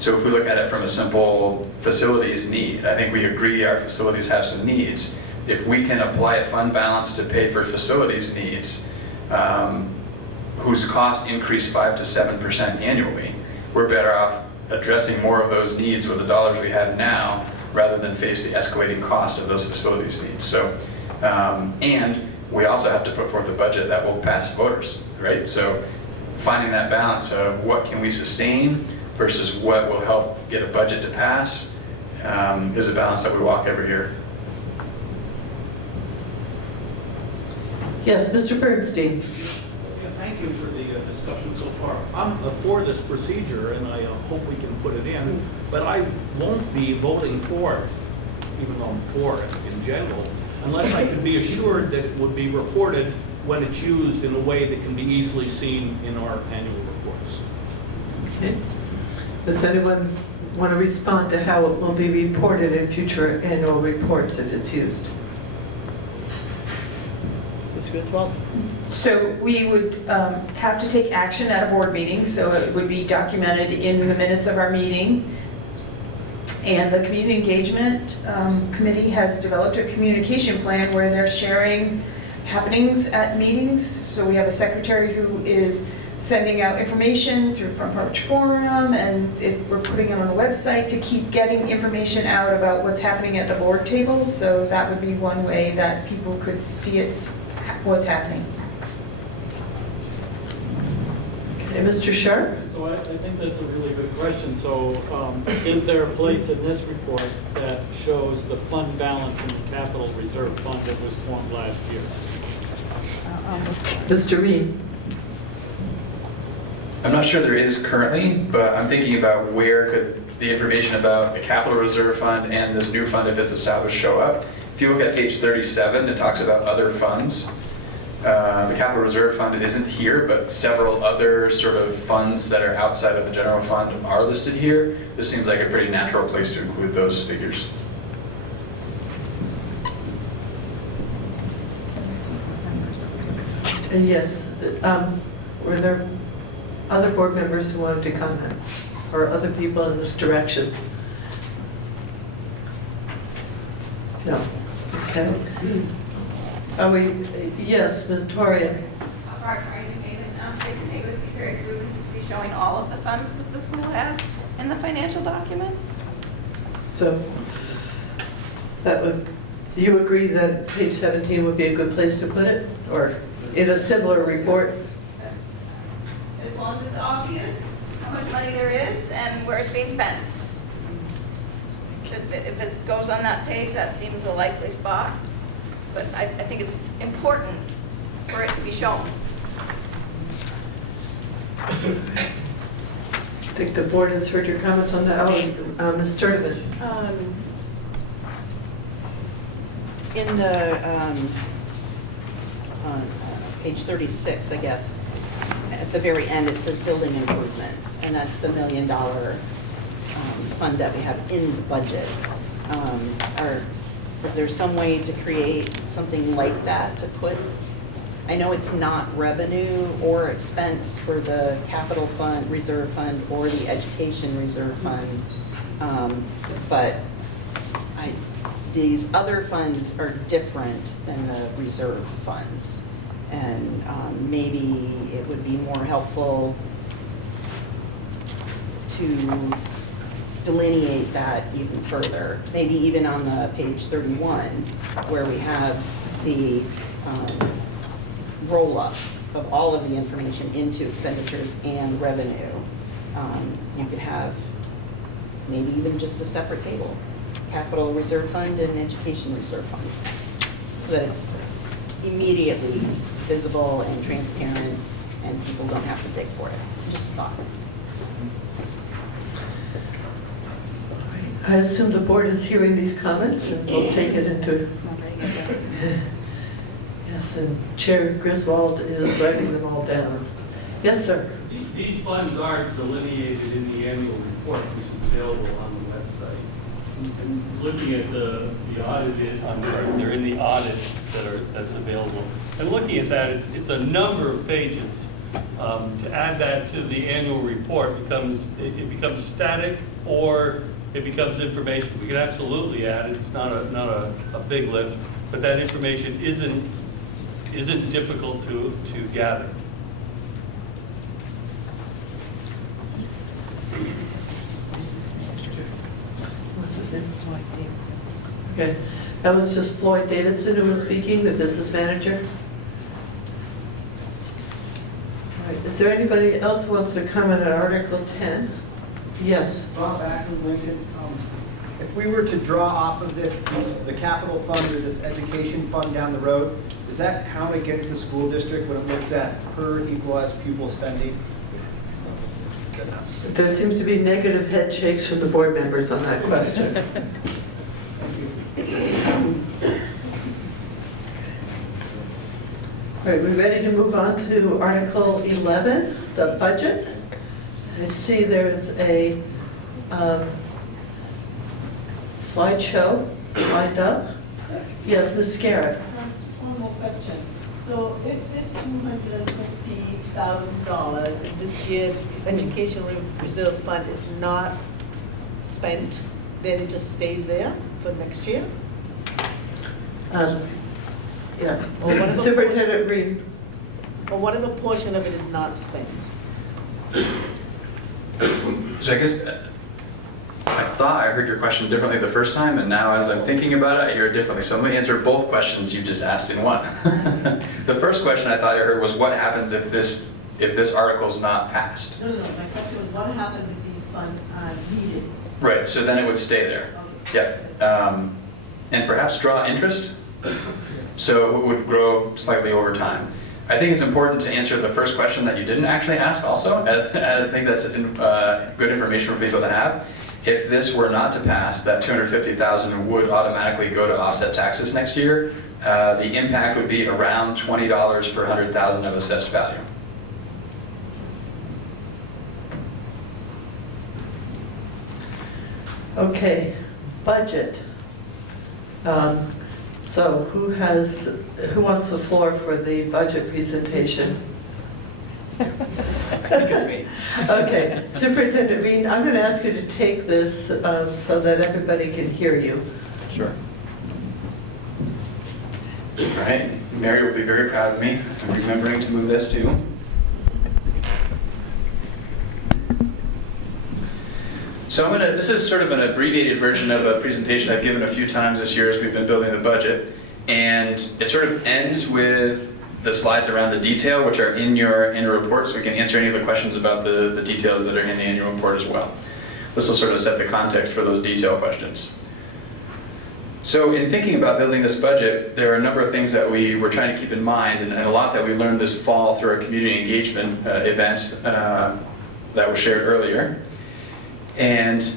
So if we look at it from a simple facilities need, I think we agree our facilities have some needs. If we can apply a fund balance to pay for facilities needs, whose costs increase 5 to 7% annually, we're better off addressing more of those needs with the dollars we have now, rather than face the escalating cost of those facilities needs. So, and we also have to put forth a budget that will pass voters, right? So finding that balance of what can we sustain versus what will help get a budget to pass is a balance that we walk every year. Yes, Mr. Bernstein. Yeah, thank you for the discussion so far. I'm for this procedure, and I hope we can put it in, but I won't be voting for it, even though I'm for it in general, unless I can be assured that it would be reported when it's used in a way that can be easily seen in our annual reports. Okay. Does anyone want to respond to how it will be reported in future annual reports if it's used? Ms. Griswold? So we would have to take action at a board meeting, so it would be documented in the minutes of our meeting. And the Community Engagement Committee has developed a communication plan where they're sharing happenings at meetings. So we have a secretary who is sending out information through Front Porch Forum, and we're putting it on the website to keep getting information out about what's happening at the board table. So that would be one way that people could see what's happening. Okay, Mr. Sharp? So I think that's a really good question. So is there a place in this report that shows the fund balance in the capital reserve fund that was formed last year? Mr. Reed? I'm not sure there is currently, but I'm thinking about where could the information about the capital reserve fund and this new fund, if it's established, show up. If you look at page 37, it talks about other funds. The capital reserve fund isn't here, but several other sort of funds that are outside of the general fund are listed here. This seems like a pretty natural place to include those figures. Yes, were there other board members who wanted to comment, or other people in this direction? No. Okay. Are we? Yes, Ms. Torian. I think it would be very prudent to be showing all of the funds that the school has in the financial documents. So that would. You agree that page 17 would be a good place to put it, or in a similar report? As long as it's obvious how much money there is and where it's being spent. If it goes on that page, that seems a likely spot. but I think it's important for it to be shown. I think the board has heard your comments on that. Ms. Sturgeon. In the, on page 36, I guess, at the very end, it says building improvements, and that's the $1 million fund that we have in the budget. Is there some way to create something like that to put? I know it's not revenue or expense for the capital fund, reserve fund, or the education reserve fund, but these other funds are different than the reserve funds. And maybe it would be more helpful to delineate that even further. Maybe even on the page 31, where we have the roll-up of all of the information into expenditures and revenue. You could have maybe even just a separate table, capital reserve fund and education reserve fund, so that it's immediately visible and transparent and people don't have to dig for it. Just a thought. I assume the board is hearing these comments and we'll take it into. Yes, and Chair Griswold is writing them all down. Yes, sir. These funds are delineated in the annual report, which is available on the website. And looking at the audited, I'm sorry, they're in the audit that's available. And looking at that, it's a number of pages. To add that to the annual report it becomes static, or it becomes information. We can absolutely add it. It's not a big lift, but that information isn't difficult to gather. What's his name? Floyd Davidson. Okay, that was just Floyd Davidson who was speaking, the business manager. All right, is there anybody else who wants to comment on Article 10? Yes. Bob Ackman, Lincoln. If we were to draw off of the capital fund or this education fund down the road, does that count against the school district when it looks at per equalized pupil spending? There seems to be negative head shakes from the board members on that question. All right, we ready to move on to Article 11, the budget? I see there's a slideshow lined up. Yes, Ms. Scarrett. Just one more question. So if this $250,000 in this year's education reserve fund is not spent, then it just stays there for next year? Yeah, Superintendent Reed. Or whatever portion of it is not spent? So I guess I thought I heard your question differently the first time, and now as I'm thinking about it, I hear it differently. So let me answer both questions you just asked in one. The first question I thought I heard was, what happens if this article is not passed? No. My question was, what happens if these funds are needed? Right, so then it would stay there. Okay. Yeah. And perhaps draw interest. So it would grow slightly over time. I think it's important to answer the first question that you didn't actually ask also. I think that's good information for people to have. If this were not to pass, that $250,000 would automatically go to offset taxes next year. The impact would be around $20 per 100,000 of assessed value. Okay, budget. So who wants the floor for the budget presentation? I think it's me. Okay, Superintendent Reed, I'm going to ask you to take this so that everybody can hear you. Sure. All right, Mary will be very proud of me. I'm remembering to move this too. So this is sort of an abbreviated version of a presentation I've given a few times this year as we've been building the budget. And it sort of ends with the slides around the detail, which are in your annual report, so we can answer any of the questions about the details that are in the annual report as well. This will sort of set the context for those detail questions. So in thinking about building this budget, there are a number of things that we were trying to keep in mind, and a lot that we learned this fall through our community engagement events that were shared earlier. And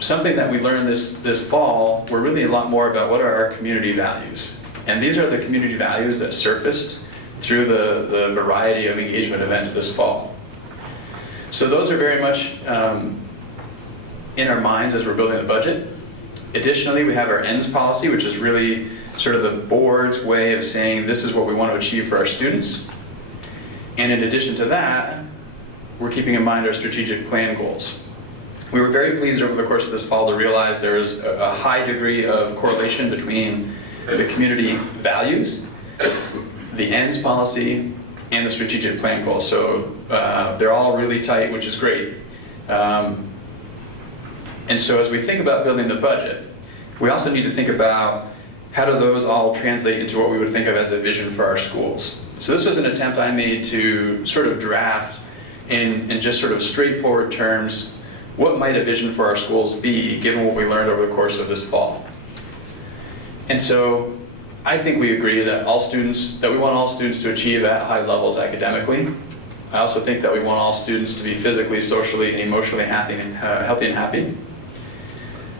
something that we learned this fall were really a lot more about what are our community values. And these are the community values that surfaced through the variety of engagement events this fall. So those are very much in our minds as we're building the budget. Additionally, we have our ends policy, which is really sort of the board's way of saying this is what we want to achieve for our students. And in addition to that, we're keeping in mind our strategic plan goals. We were very pleased over the course of this fall to realize there is a high degree of correlation between the community values, the ends policy, and the strategic plan goals. So they're all really tight, which is great. And so as we think about building the budget, we also need to think about how do those all translate into what we would think of as a vision for our schools. So this was an attempt I made to sort of draft in just sort of straightforward terms, what might a vision for our schools be, given what we learned over the course of this fall? And so I think we agree that we want all students to achieve at high levels academically. I also think that we want all students to be physically, socially, and emotionally healthy and happy.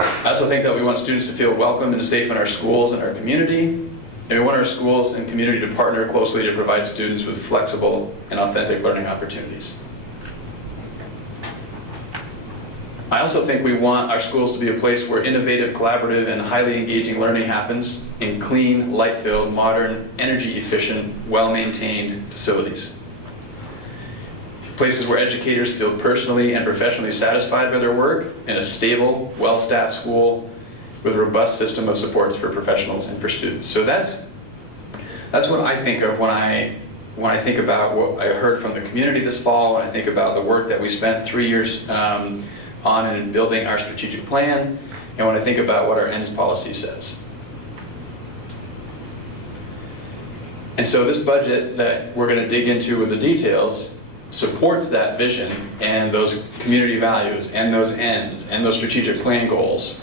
I also think that we want students to feel welcome and safe in our schools and our community. And we want our schools and community to partner closely to provide students with flexible and authentic learning opportunities. I also think we want our schools to be a place where innovative, collaborative, and highly engaging learning happens in clean, light-filled, modern, energy-efficient, well-maintained facilities. Places where educators feel personally and professionally satisfied by their work in a stable, well-staffed school with a robust system of supports for professionals and for students. So that's what I think of when I think about what I heard from the community this fall, when I think about the work that we spent 3 years on and building our strategic plan, and when I think about what our ends policy says. And so this budget that we're going to dig into with the details supports that vision and those community values and those ends and those strategic plan goals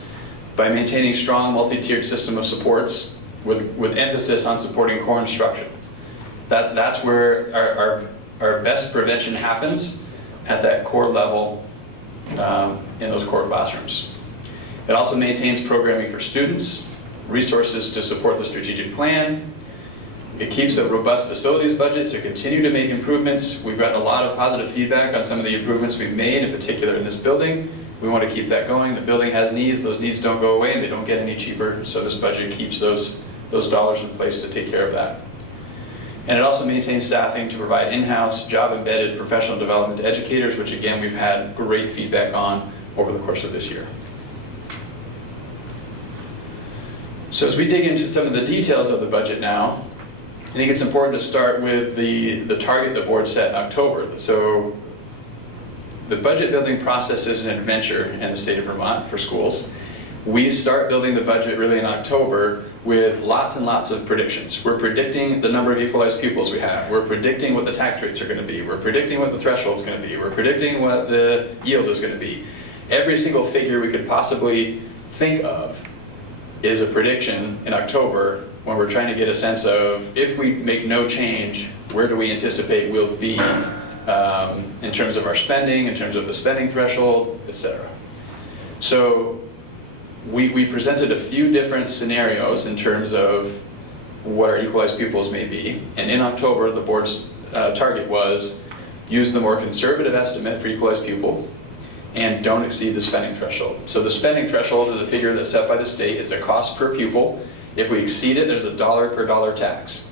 by maintaining strong multi-tiered system of supports with emphasis on supporting core instruction. That's where our best prevention happens, at that core level in those core classrooms. It also maintains programming for students, resources to support the strategic plan. It keeps a robust facilities budget to continue to make improvements. We've gotten a lot of positive feedback on some of the improvements we've made, in particular in this building. We want to keep that going. The building has needs. Those needs don't go away and they don't get any cheaper. So this budget keeps those dollars in place to take care of that. And it also maintains staffing to provide in-house, job-embedded professional development to educators, which again, we've had great feedback on over the course of this year. So as we dig into some of the details of the budget now, I think it's important to start with the target the board set in October. So the budget building process is an adventure in the state of Vermont for schools. We start building the budget really in October with lots and lots of predictions. We're predicting the number of equalized pupils we have. We're predicting what the tax rates are going to be. We're predicting what the threshold is going to be. We're predicting what the yield is going to be. Every single figure we could possibly think of is a prediction in October when we're trying to get a sense of, if we make no change, where do we anticipate we'll be in terms of our spending, in terms of the spending threshold, etc. So we presented a few different scenarios in terms of what our equalized pupils may be. And in October, the board's target was use the more conservative estimate for equalized pupil and don't exceed the spending threshold. So the spending threshold is a figure that's set by the state. It's a cost per pupil. If we exceed it, there's a dollar per dollar tax.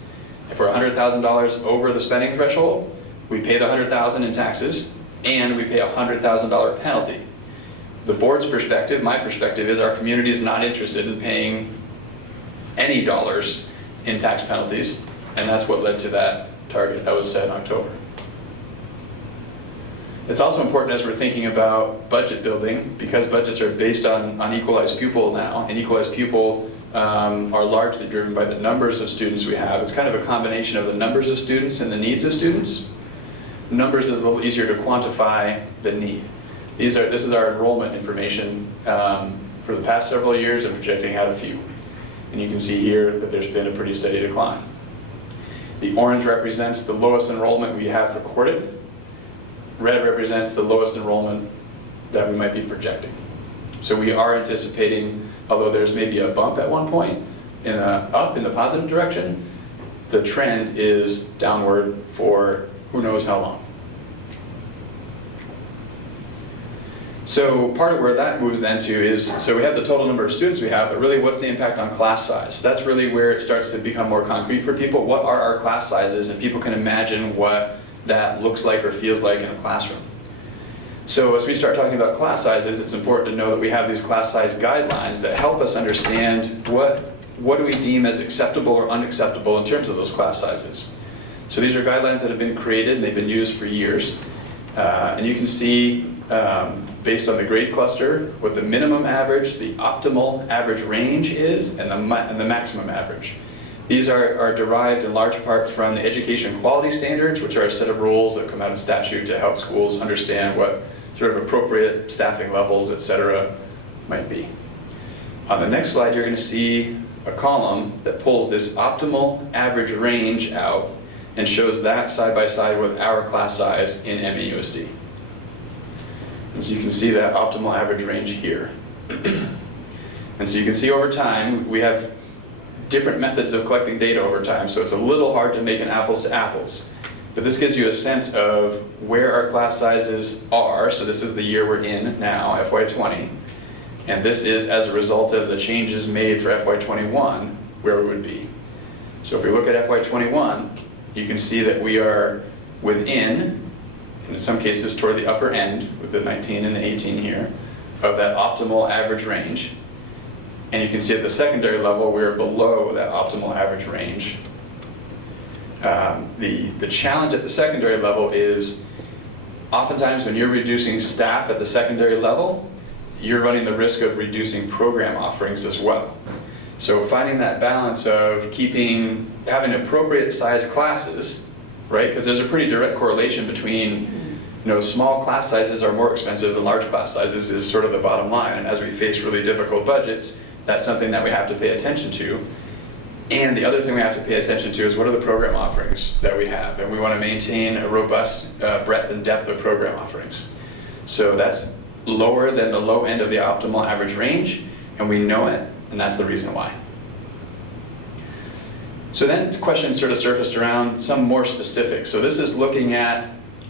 If we're $100,000 over the spending threshold, we pay the $100,000 in taxes and we pay a $100,000 penalty. The board's perspective, my perspective, is our community is not interested in paying any dollars in tax penalties, and that's what led to that target that was set in October. It's also important as we're thinking about budget building, because budgets are based on equalized pupil now, and equalized pupil are largely driven by the numbers of students we have. It's kind of a combination of the numbers of students and the needs of students. Numbers is a little easier to quantify than need. This is our enrollment information for the past several years and projecting out a few. And you can see here that there's been a pretty steady decline. The orange represents the lowest enrollment we have recorded. Red represents the lowest enrollment that we might be projecting. So we are anticipating, although there's maybe a bump at one point, up in the positive direction, the trend is downward for who knows how long. So part of where that moves then to is, so we have the total number of students we have, but really what's the impact on class size? That's really where it starts to become more concrete for people. What are our class sizes? And people can imagine what that looks like or feels like in a classroom. So as we start talking about class sizes, it's important to know that we have these class size guidelines that help us understand what do we deem as acceptable or unacceptable in terms of those class sizes. So these are guidelines that have been created and they've been used for years. And you can see, based on the grade cluster, what the minimum average, the optimal average range is, and the maximum average. These are derived in large part from the education quality standards, which are a set of rules that come out of statute to help schools understand what sort of appropriate staffing levels, et cetera, might be. On the next slide, you're going to see a column that pulls this optimal average range out and shows that side by side with our class size in MAUSD. And so you can see that optimal average range here. And so you can see over time, we have different methods of collecting data over time, so it's a little hard to make an apples to apples. But this gives you a sense of where our class sizes are. So this is the year we're in now, FY20. And this is as a result of the changes made for FY21, where we would be. So if we look at FY21, you can see that we are within, in some cases toward the upper end, with the 19 and the 18 here, of that optimal average range. And you can see at the secondary level, we're below that optimal average range. The challenge at the secondary level is, oftentimes when you're reducing staff at the secondary level, you're running the risk of reducing program offerings as well. So finding that balance of having appropriate size classes, right? Because there's a pretty direct correlation between, small class sizes are more expensive than large class sizes is sort of the bottom line. And as we face really difficult budgets, that's something that we have to pay attention to. And the other thing we have to pay attention to is what are the program offerings that we have? And we want to maintain a robust breadth and depth of program offerings. So that's lower than the low end of the optimal average range, and we know it, and that's the reason why. So then questions sort of surfaced around some more specifics. So this is looking at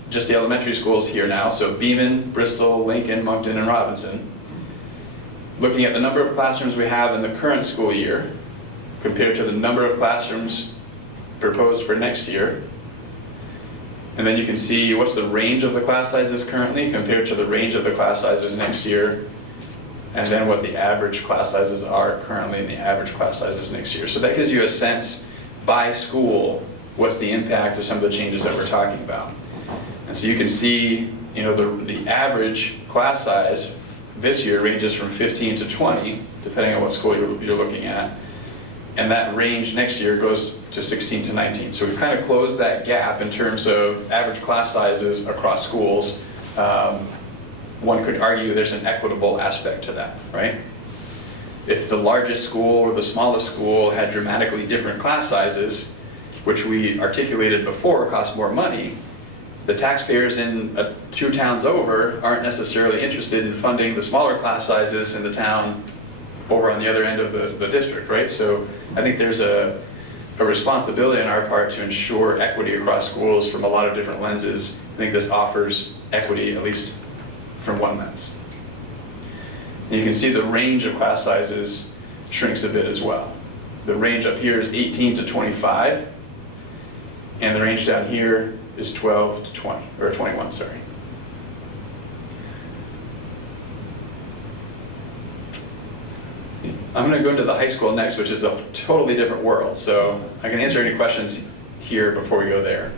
just the elementary schools here now, so Beeman, Bristol, Lincoln, Moncton, and Robinson. Looking at the number of classrooms we have in the current school year compared to the number of classrooms proposed for next year. And then you can see what's the range of the class sizes currently compared to the range of the class sizes next year, and then what the average class sizes are currently and the average class sizes next year. So that gives you a sense by school what's the impact of some of the changes that we're talking about. And so you can see, the average class size this year ranges from 15 to 20, depending on what school you're looking at. And that range next year goes to 16 to 19. So we've kind of closed that gap in terms of average class sizes across schools. One could argue there's an equitable aspect to that, right? If the largest school or the smallest school had dramatically different class sizes, which we articulated before cost more money, the taxpayers in 2 towns over aren't necessarily interested in funding the smaller class sizes in the town over on the other end of the district, right? So I think there's a responsibility on our part to ensure equity across schools from a lot of different lenses. I think this offers equity, at least from one lens. And you can see the range of class sizes shrinks a bit as well. The range up here is 18 to 25, and the range down here is 12 to 20, or 21, sorry. I'm going to go into the high school next, which is a totally different world. So I can answer any questions here before we go there.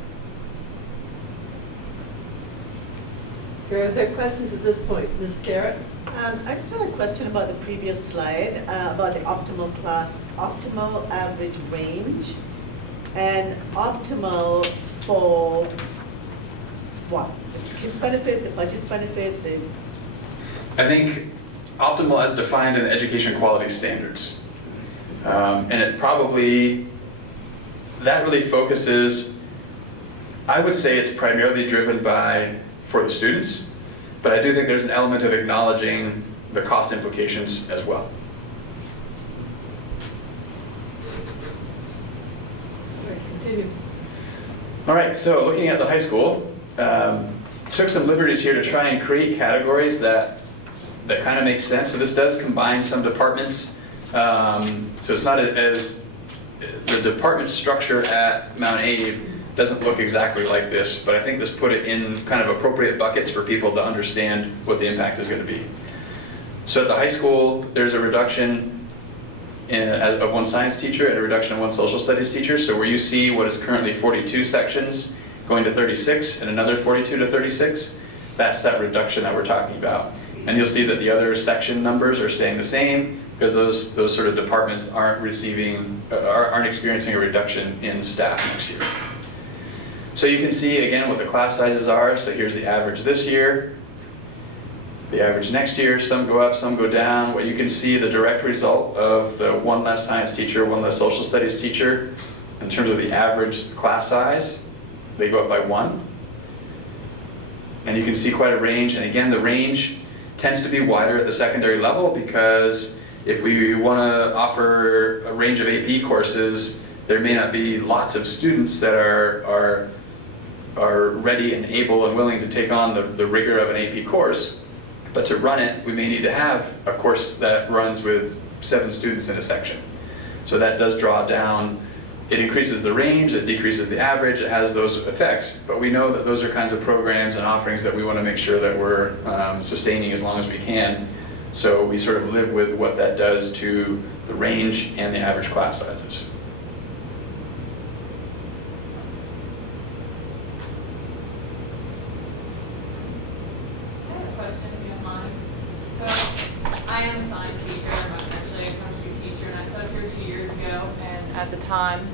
Are there questions at this point, Ms. Garrett? I just had a question about the previous slide, about the optimal average range, and optimal for what? The kids benefit, the budgets benefit, I think optimal as defined in the education quality standards. And it probably, that really focuses, I would say it's primarily driven for the students, but I do think there's an element of acknowledging the cost implications as well. All right, so looking at the high school, took some liberties here to try and create categories that kind of make sense. So this does combine some departments. So it's not as, the department structure at Mount Abe doesn't look exactly like this, but I think this put it in kind of appropriate buckets for people to understand what the impact is going to be. So at the high school, there's a reduction of one science teacher and a reduction of one social studies teacher. So where you see what is currently 42 sections going to 36 and another 42 to 36, that's that reduction that we're talking about. And you'll see that the other section numbers are staying the same because those sort of departments aren't experiencing a reduction in staff next year. So you can see again what the class sizes are. So here's the average this year, the average next year, some go up, some go down. What you can see the direct result of the one less science teacher, one less social studies teacher, in terms of the average class size, they go up by 1. And you can see quite a range. And again, the range tends to be wider at the secondary level because if we want to offer a range of AP courses, there may not be lots of students that are ready and able and willing to take on the rigor of an AP course. But to run it, we may need to have a course that runs with 7 students in a section. So that does draw down, it increases the range, it decreases the average, it has those effects. But we know that those are kinds of programs and offerings that we want to make sure that we're sustaining as long as we can. So we sort of live with what that does to the range and the average class sizes. I am a science teacher, I'm actually a chemistry teacher, and I sat here 2 years ago, and at the time,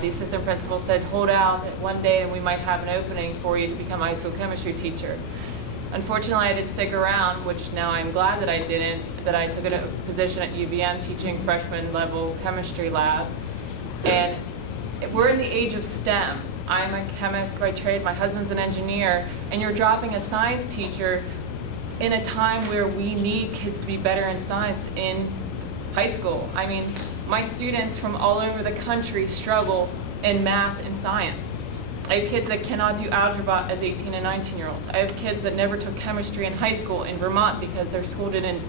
the assistant principal said, hold out one day and we might have an opening for you to become a high school chemistry teacher. Unfortunately, I didn't stick around, which now I'm glad that I didn't, that I took a position at UVM teaching freshman level chemistry lab. And we're in the age of STEM. I'm a chemist by trade, my husband's an engineer, and you're dropping a science teacher in a time where we need kids to be better in science in high school. I mean, my students from all over the country struggle in math and science. I have kids that cannot do algebra as 18 and 19-year-olds. I have kids that never took chemistry in high school in Vermont because their school didn't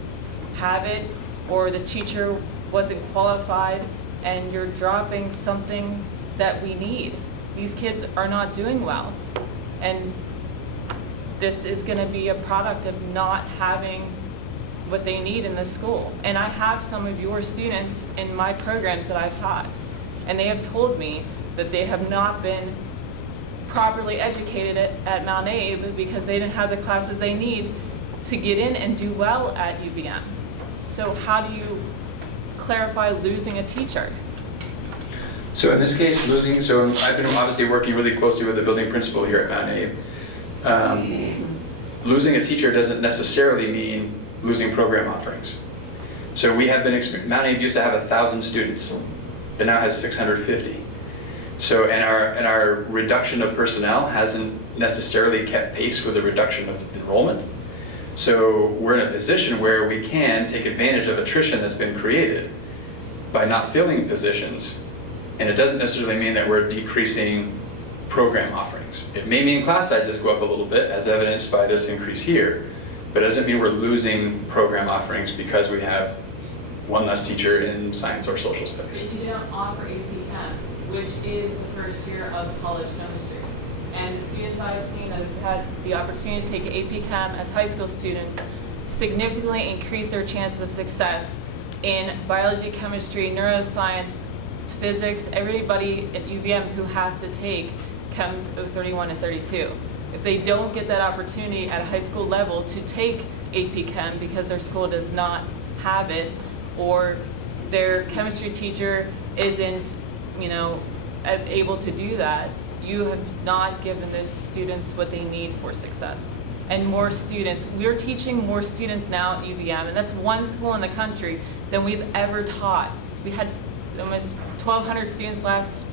have it or the teacher wasn't qualified, and you're dropping something that we need. These kids are not doing well. And this is going to be a product of not having what they need in the school. And I have some of your students in my programs that I've taught, and they have told me that they have not been properly educated at Mount Abe because they didn't have the classes they need to get in and do well at UVM. So how do you clarify losing a teacher? So in this case, so I've been obviously working really closely with the building principal here at Mount Abe. Losing a teacher doesn't necessarily mean losing program offerings. So we have been, Mount Abe used to have 1,000 students. It now has 650. So, and our reduction of personnel hasn't necessarily kept pace with the reduction of enrollment. So we're in a position where we can take advantage of attrition that's been created by not filling positions. And it doesn't necessarily mean that we're decreasing program offerings. It may mean class sizes go up a little bit, as evidenced by this increase here, but it doesn't mean we're losing program offerings because we have one less teacher in science or social studies. If you don't offer AP Chem, which is the first year of college chemistry, and the students I've seen that have had the opportunity to take AP Chem as high school students significantly increase their chances of success in biology, chemistry, neuroscience, physics, everybody at UVM who has to take Chem 31 and 32. If they don't get that opportunity at a high school level to take AP Chem because their school does not have it, or their chemistry teacher isn't, able to do that, you have not given those students what they need for success. And more students, we're teaching more students now at UVM, and that's one school in the country than we've ever taught We had almost 1,200 students last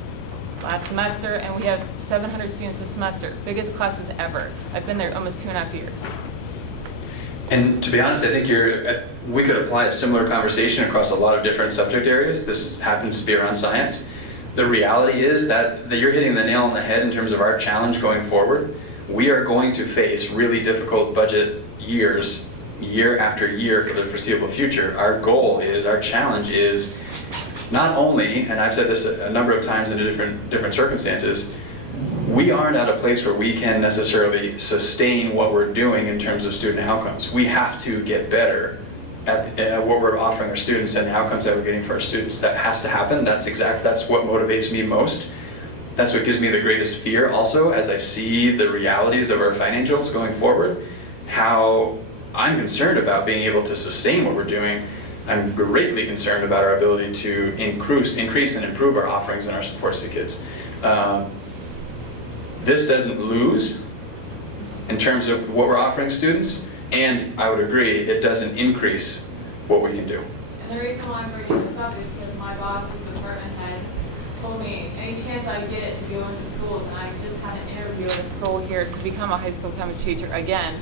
semester, and we have 700 students this semester. Biggest classes ever. I've been there almost 2.5 years. And to be honest, I think we could apply a similar conversation across a lot of different subject areas. This happens to be around science. The reality is that you're hitting the nail on the head in terms of our challenge going forward. We are going to face really difficult budget years, year after year for the foreseeable future. Our challenge is not only, and I've said this a number of times in different circumstances, we aren't at a place where we can necessarily sustain what we're doing in terms of student outcomes. We have to get better at what we're offering our students and the outcomes that we're getting for our students. That has to happen. That's what motivates me most. That's what gives me the greatest fear also, as I see the realities of our financials going forward, how I'm concerned about being able to sustain what we're doing. I'm greatly concerned about our ability to increase and improve our offerings and our supports to kids. This doesn't lose in terms of what we're offering students, and I would agree, it doesn't increase what we can do. And the reason why I'm bringing this up is because my boss, who's the department head, told me any chance I get to go into schools, and I just had an interview at a school here to become a high school chemistry teacher again.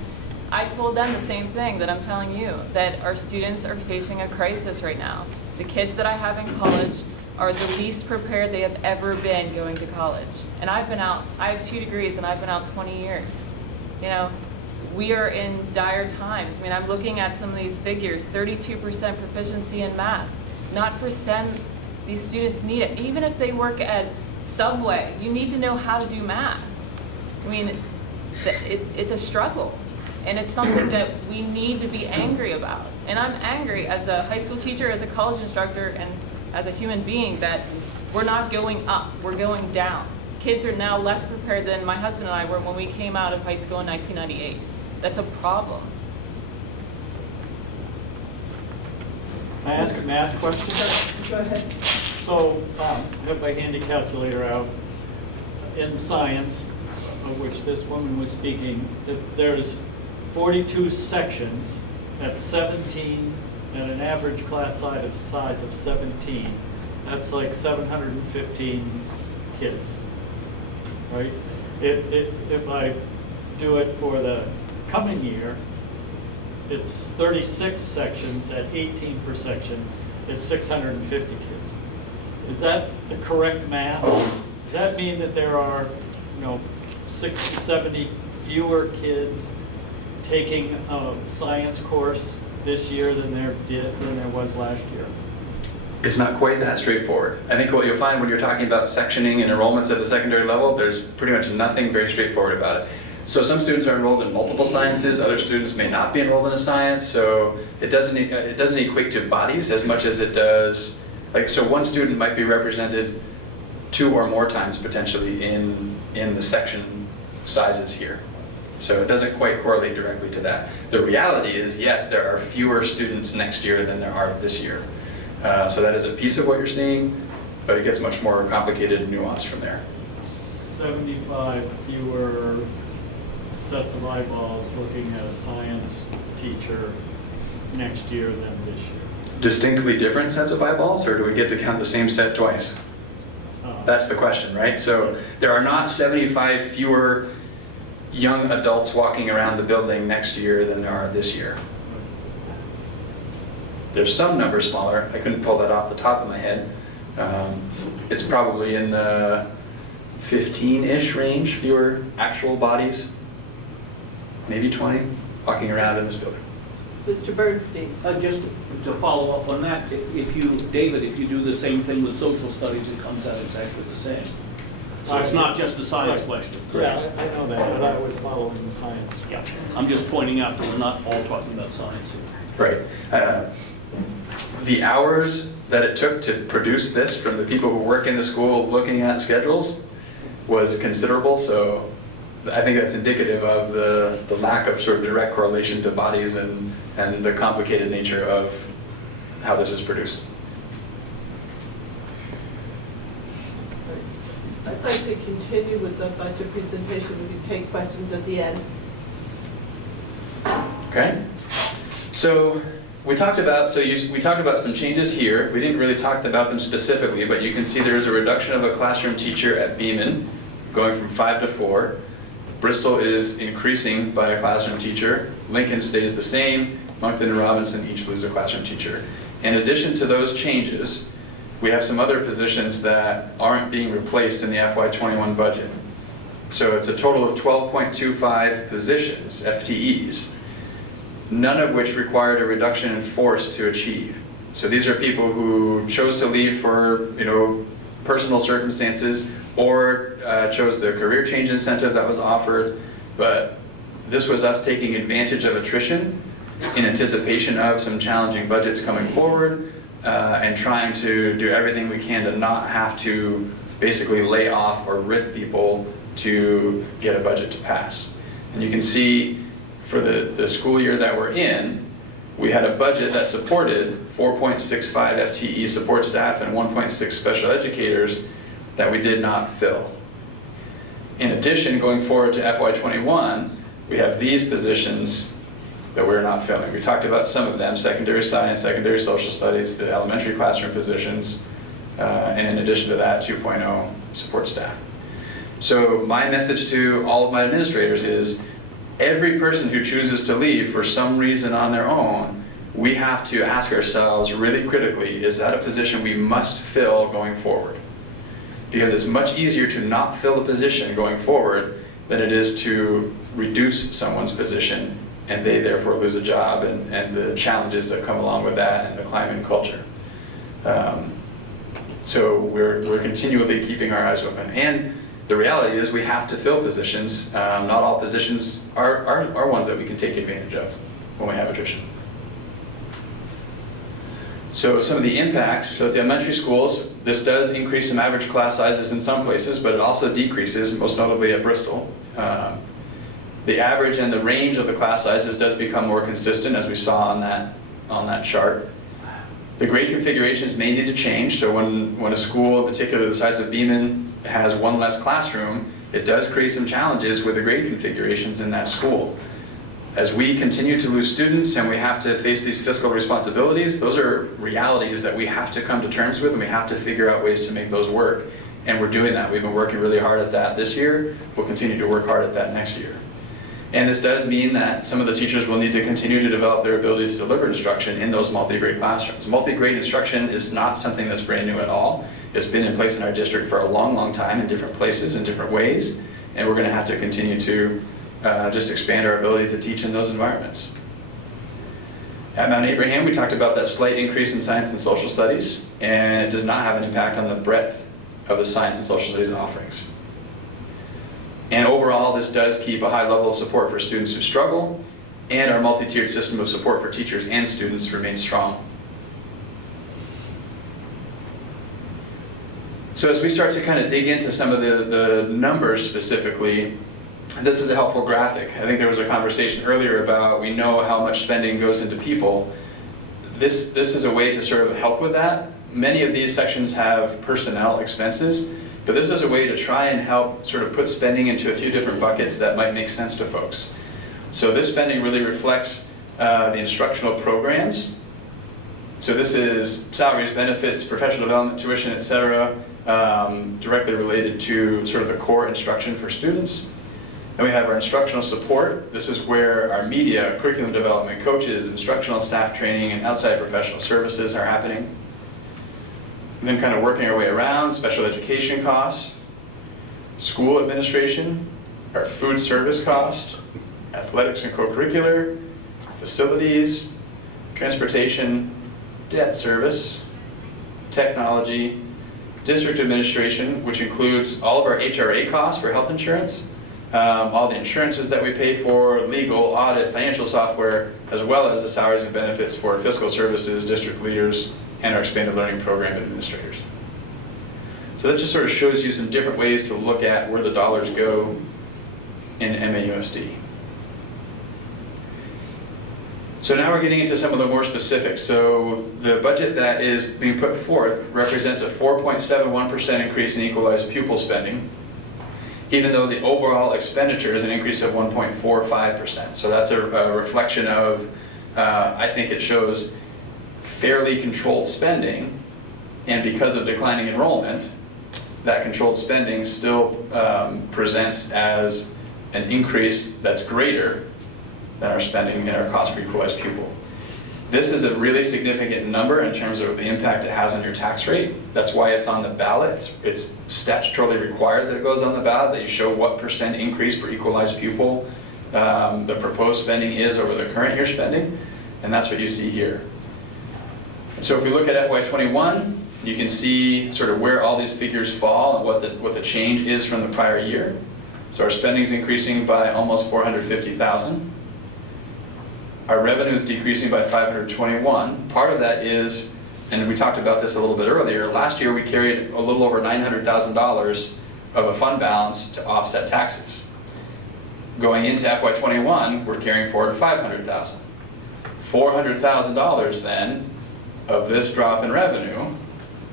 I told them the same thing that I'm telling you, that our students are facing a crisis right now. The kids that I have in college are the least prepared they have ever been going to college. And I have 2 degrees and I've been out 20 years. You know, we are in dire times. I mean, I'm looking at some of these figures, 32% proficiency in math. Not for STEM, these students need it. Even if they work at Subway, you need to know how to do math. I mean, it's a struggle. And it's something that we need to be angry about. And I'm angry as a high school teacher, as a college instructor, and as a human being that we're not going up, we're going down. Kids are now less prepared than my husband and I were when we came out of high school in 1998. That's a problem. Can I ask a math question? Go ahead. So I have my handy calculator out. In science, of which this woman was speaking, there's 42 sections at 17 and an average class size of 17. That's like 715 kids, right? If I do it for the coming year, it's 36 sections at 18 per section, is 650 kids. Is that the correct math? Does that mean that there are, 60, 70 fewer kids taking a science course this year than there was last year? It's not quite that straightforward. I think what you'll find when you're talking about sectioning and enrollments at the secondary level, there's pretty much nothing very straightforward about it. So some students are enrolled in multiple sciences, other students may not be enrolled in a science, so it doesn't equate to bodies as much as it does, so one student might be represented 2 or more times potentially in the section sizes here. So it doesn't quite correlate directly to that. The reality is, yes, there are fewer students next year than there are this year. So that is a piece of what you're seeing, but it gets much more complicated and nuanced from there. 75 fewer sets of eyeballs looking at a science teacher next year than this year. Distinctly different sets of eyeballs, or do we get to count the same set twice? That's the question, right? So there are not 75 fewer young adults walking around the building next year than there are this year. There's some number smaller. I couldn't pull that off the top of my head. It's probably in the 15-ish range, fewer actual bodies, maybe 20, walking around in this building. Mr. Bernstein. Just to follow up on that, David, if you do the same thing with social studies, it comes out exactly the same. So it's not just a science question. Yeah, I know that, but I was following the science. Yeah, I'm just pointing out that we're not all talking about science here. Right. The hours that it took to produce this from the people who work in the school looking at schedules was considerable, so I think that's indicative of the lack of sort of direct correlation to bodies and the complicated nature of how this is produced. I'd like to continue with the budget presentation. We can take questions at the end. Okay. So we talked about some changes here. We didn't really talk about them specifically, but you can see there's a reduction of a classroom teacher at Beaman, going from 5 to 4. Bristol is increasing by a classroom teacher. Lincoln stays the same. Moncton and Robinson each lose a classroom teacher. In addition to those changes, we have some other positions that aren't being replaced in the FY21 budget. So it's a total of 12.25 positions, FTEs, none of which required a reduction in force to achieve. So these are people who chose to leave for, personal circumstances, or chose the career change incentive that was offered. But this was us taking advantage of attrition in anticipation of some challenging budgets coming forward, and trying to do everything we can to not have to basically lay off or RIF people to get a budget to pass. And you can see for the school year that we're in, we had a budget that supported 4.65 FTE support staff and 1.6 special educators that we did not fill. In addition, going forward to FY21, we have these positions that we're not filling. We talked about some of them: secondary science, secondary social studies, the elementary classroom positions, and in addition to that, 2.0 support staff. So my message to all of my administrators is, every person who chooses to leave for some reason on their own, we have to ask ourselves really critically, is that a position we must fill going forward? Because it's much easier to not fill a position going forward than it is to reduce someone's position and they therefore lose a job, and the challenges that come along with that, and the climate and culture. So we're continually keeping our eyes open. And the reality is we have to fill positions. Not all positions are ones that we can take advantage of when we have attrition. So some of the impacts, so at the elementary schools, this does increase some average class sizes in some places, but it also decreases, most notably at Bristol. The average and the range of the class sizes does become more consistent, as we saw on that chart. The grade configurations may need to change, so when a school, in particular the size of Beaman, has one less classroom, it does create some challenges with the grade configurations in that school. As we continue to lose students and we have to face these fiscal responsibilities, those are realities that we have to come to terms with, and we have to figure out ways to make those work. And we're doing that. We've been working really hard at that this year. We'll continue to work hard at that next year. And this does mean that some of the teachers will need to continue to develop their ability to deliver instruction in those multi-grade classrooms. Multi-grade instruction is not something that's brand new at all. It's been in place in our district for a long, long time in different places, in different ways, and we're going to have to continue to just expand our ability to teach in those environments. At Mount Abraham, we talked about that slight increase in science and social studies, and it does not have an impact on the breadth of the science and social studies offerings. And overall, this does keep a high level of support for students who struggle, and our multi-tiered system of support for teachers and students remains strong. So as we start to kind of dig into some of the numbers specifically, this is a helpful graphic. I think there was a conversation earlier about we know how much spending goes into people. This is a way to sort of help with that. Many of these sections have personnel expenses, but this is a way to try and help sort of put spending into a few different buckets that might make sense to folks. So this spending really reflects the instructional programs. So this is salaries, benefits, professional development, tuition, etc., directly related to sort of the core instruction for students. Then we have our instructional support. This is where our media, curriculum development, coaches, instructional staff training, and outside professional services are happening. And then kind of working our way around, special education costs, school administration, our food service cost, athletics and co-curricular, facilities, transportation, debt service, technology, district administration, which includes all of our HRA costs for health insurance, all the insurances that we pay for, legal, audit, financial software, as well as the salaries and benefits for fiscal services, district leaders, and our expanded learning program administrators. So that just sort of shows you some different ways to look at where the dollars go in MAUSD. So now we're getting into some of the more specifics. So the budget that is being put forth represents a 4.71% increase in equalized pupil spending, even though the overall expenditure is an increase of 1.45%. So that's a reflection of I think it shows fairly controlled spending, and because of declining enrollment, that controlled spending still presents as an increase that's greater than our spending in our cost per equalized pupil. This is a really significant number in terms of the impact it has on your tax rate. That's why it's on the ballot. It's statutorily required that it goes on the ballot, that you show what % increase per equalized pupil the proposed spending is over the current year spending, and that's what you see here. And so if we look at FY21, you can see sort of where all these figures fall and what the change is from the prior year. So our spending is increasing by almost $450,000. Our revenue is decreasing by $521. Part of that is, and we talked about this a little bit earlier, last year we carried a little over $900,000 of a fund balance to offset taxes. Going into FY21, we're carrying forward $500,000. $400,000 then of this drop in revenue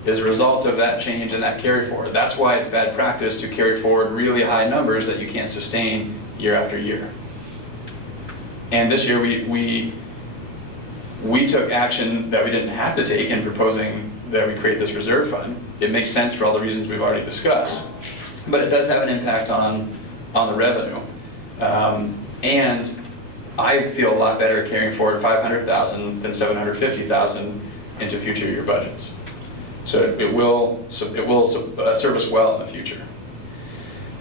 is a result of that change and that carry forward. That's why it's bad practice to carry forward really high numbers that you can't sustain year after year. And this year we took action that we didn't have to take in proposing that we create this reserve fund. It makes sense for all the reasons we've already discussed, but it does have an impact on the revenue. And I feel a lot better carrying forward $500,000 than $750,000 into future year budgets. So it will serve us well in the future.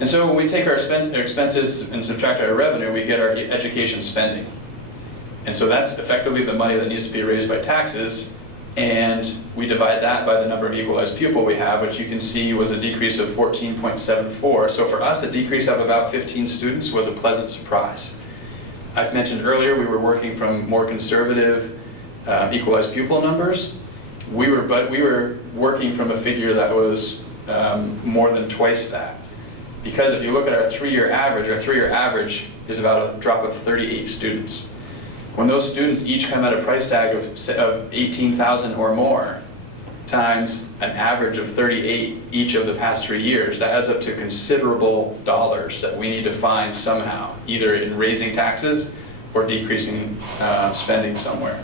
And so when we take our expenses and subtract our revenue, we get our education spending. And so that's effectively the money that needs to be raised by taxes, and we divide that by the number of equalized pupil we have, which you can see was a decrease of 14.74. So for us, a decrease of about 15 students was a pleasant surprise. I mentioned earlier we were working from more conservative equalized pupil numbers. We were working from a figure that was more than twice that. Because if you look at our three-year average is about a drop of 38 students. When those students each come at a price tag of 18,000 or more, times an average of 38 each of the past 3 years, that adds up to considerable dollars that we need to find somehow, either in raising taxes or decreasing spending somewhere.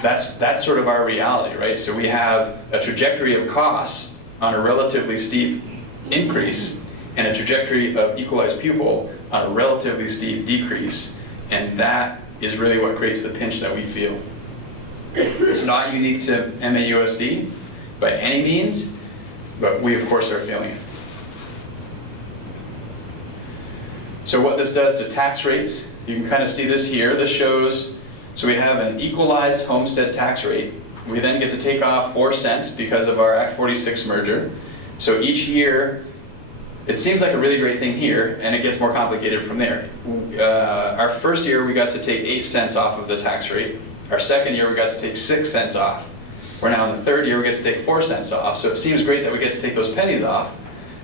That's sort of our reality, right? So we have a trajectory of costs on a relatively steep increase and a trajectory of equalized pupil on a relatively steep decrease, and that is really what creates the pinch that we feel. It's not unique to MAUSD by any means, but we of course are feeling it. So what this does to tax rates, you can kind of see this here. This shows, so we have an equalized homestead tax rate. We then get to take off 4 cents because of our Act 46 merger. So each year, it seems like a really great thing here, and it gets more complicated from there. Our first year, we got to take 8 cents off of the tax rate. Our second year, we got to take 6 cents off. We're now in the third year, we get to take 4 cents off. So it seems great that we get to take those pennies off,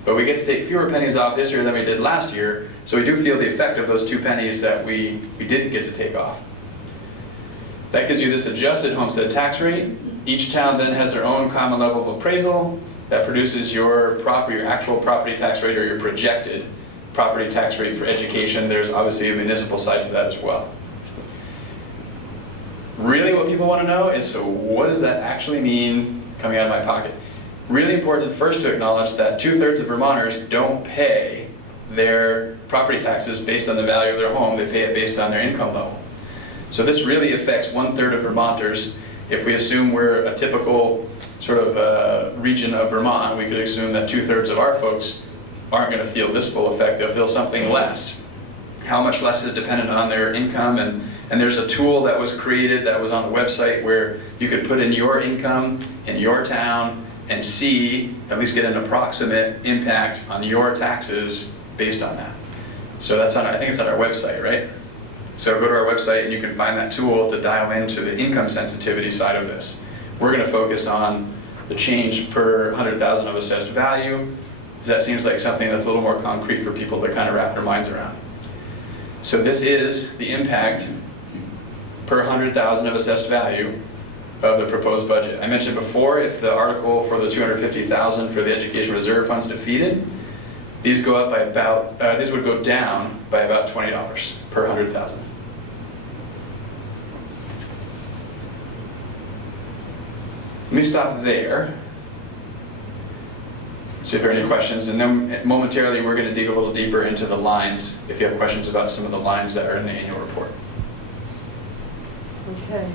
but we get to take fewer pennies off this year than we did last year. So we do feel the effect of those 2 pennies that we didn't get to take off. That gives you this adjusted homestead tax rate. Each town then has their own common level of appraisal that produces your actual property tax rate or your projected property tax rate for education. There's obviously a municipal side to that as well. Really what people want to know is, so what does that actually mean coming out of my pocket? Really important first to acknowledge that 2/3 of Vermonters don't pay their property taxes based on the value of their home. They pay it based on their income level. So this really affects 1/3 of Vermonters. If we assume we're a typical sort of region of Vermont, we could assume that 2/3 of our folks aren't going to feel this full effect. They'll feel something less. How much less is dependent on their income, and there's a tool that was created that was on the website where you could put in your income in your town and see, at least get an approximate impact on your taxes based on that. So that's on, I think it's on our website, right? So go to our website and you can find that tool to dial into the income sensitivity side of this. We're going to focus on the change per 100,000 of assessed value, because that seems like something that's a little more concrete for people to kind of wrap their minds around. So this is the impact per 100,000 of assessed value of the proposed budget. I mentioned before, if the article for the $250,000 for the education reserve funds defeated, these go up by these would go down by about $20 per 100,000. Let me stop there. See if there are any questions, and then momentarily we're going to dig a little deeper into the lines if you have questions about some of the lines that are in the annual report. Okay.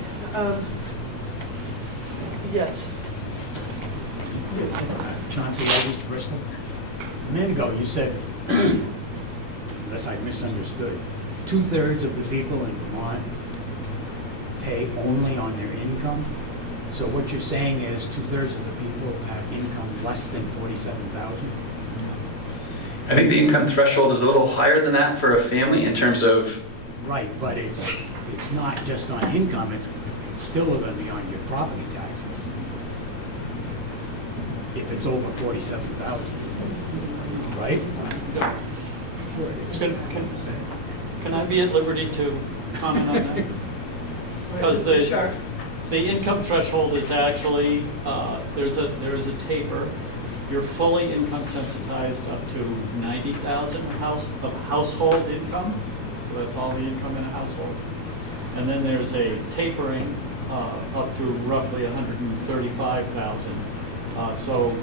Yes. Chauncey Levy, Bristol. A minute ago, you said, unless I misunderstood, 2/3 of the people in Vermont pay only on their income. So what you're saying is 2/3 of the people have income less than $47,000? I think the income threshold is a little higher than that for a family in terms of... Right, but it's not just on income, it's still going to be on your property taxes. If it's over 47,000, right? Can I be at liberty to comment on that? Because the income threshold is actually, there is a taper. You're fully income sensitized up to 90,000 of household income. So that's all the income in a household. And then there's a tapering up to roughly 135,000. So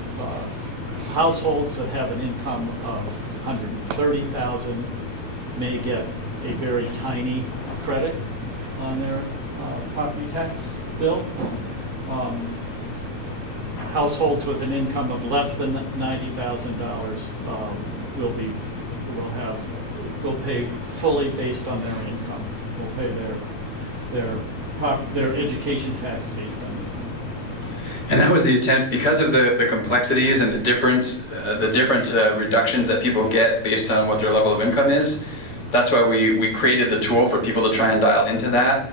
households that have an income of 130,000 may get a very tiny credit on their property tax bill. Households with an income of less than $90,000 will pay fully based on their income. Will pay their education tax based on income. And that was the attempt, because of the complexities and the different reductions that people get based on what their level of income is. That's why we created the tool for people to try and dial into that,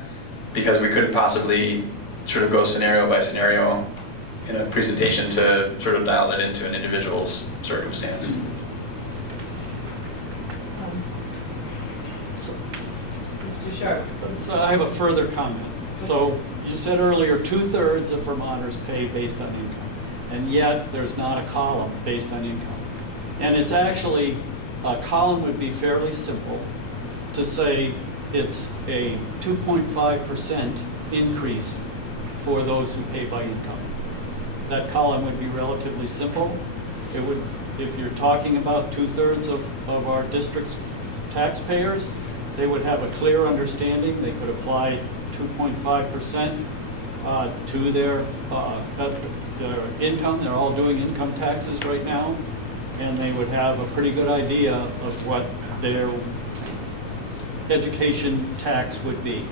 because we couldn't possibly sort of go scenario by scenario in a presentation to sort of dial that into an individual's circumstance. Mr. Sharp. So I have a further comment. So you said earlier 2/3 of Vermonters pay based on income, and yet there's not a column based on income. And it's actually, a column would be fairly simple to say it's a 2.5% increase for those who pay by income. That column would be relatively simple. It would, if you're talking about 2/3 of our district's taxpayers, they would have a clear understanding. They could apply 2.5% to their income. They're all doing income taxes right now, and they would have a pretty good idea of what their education tax would be.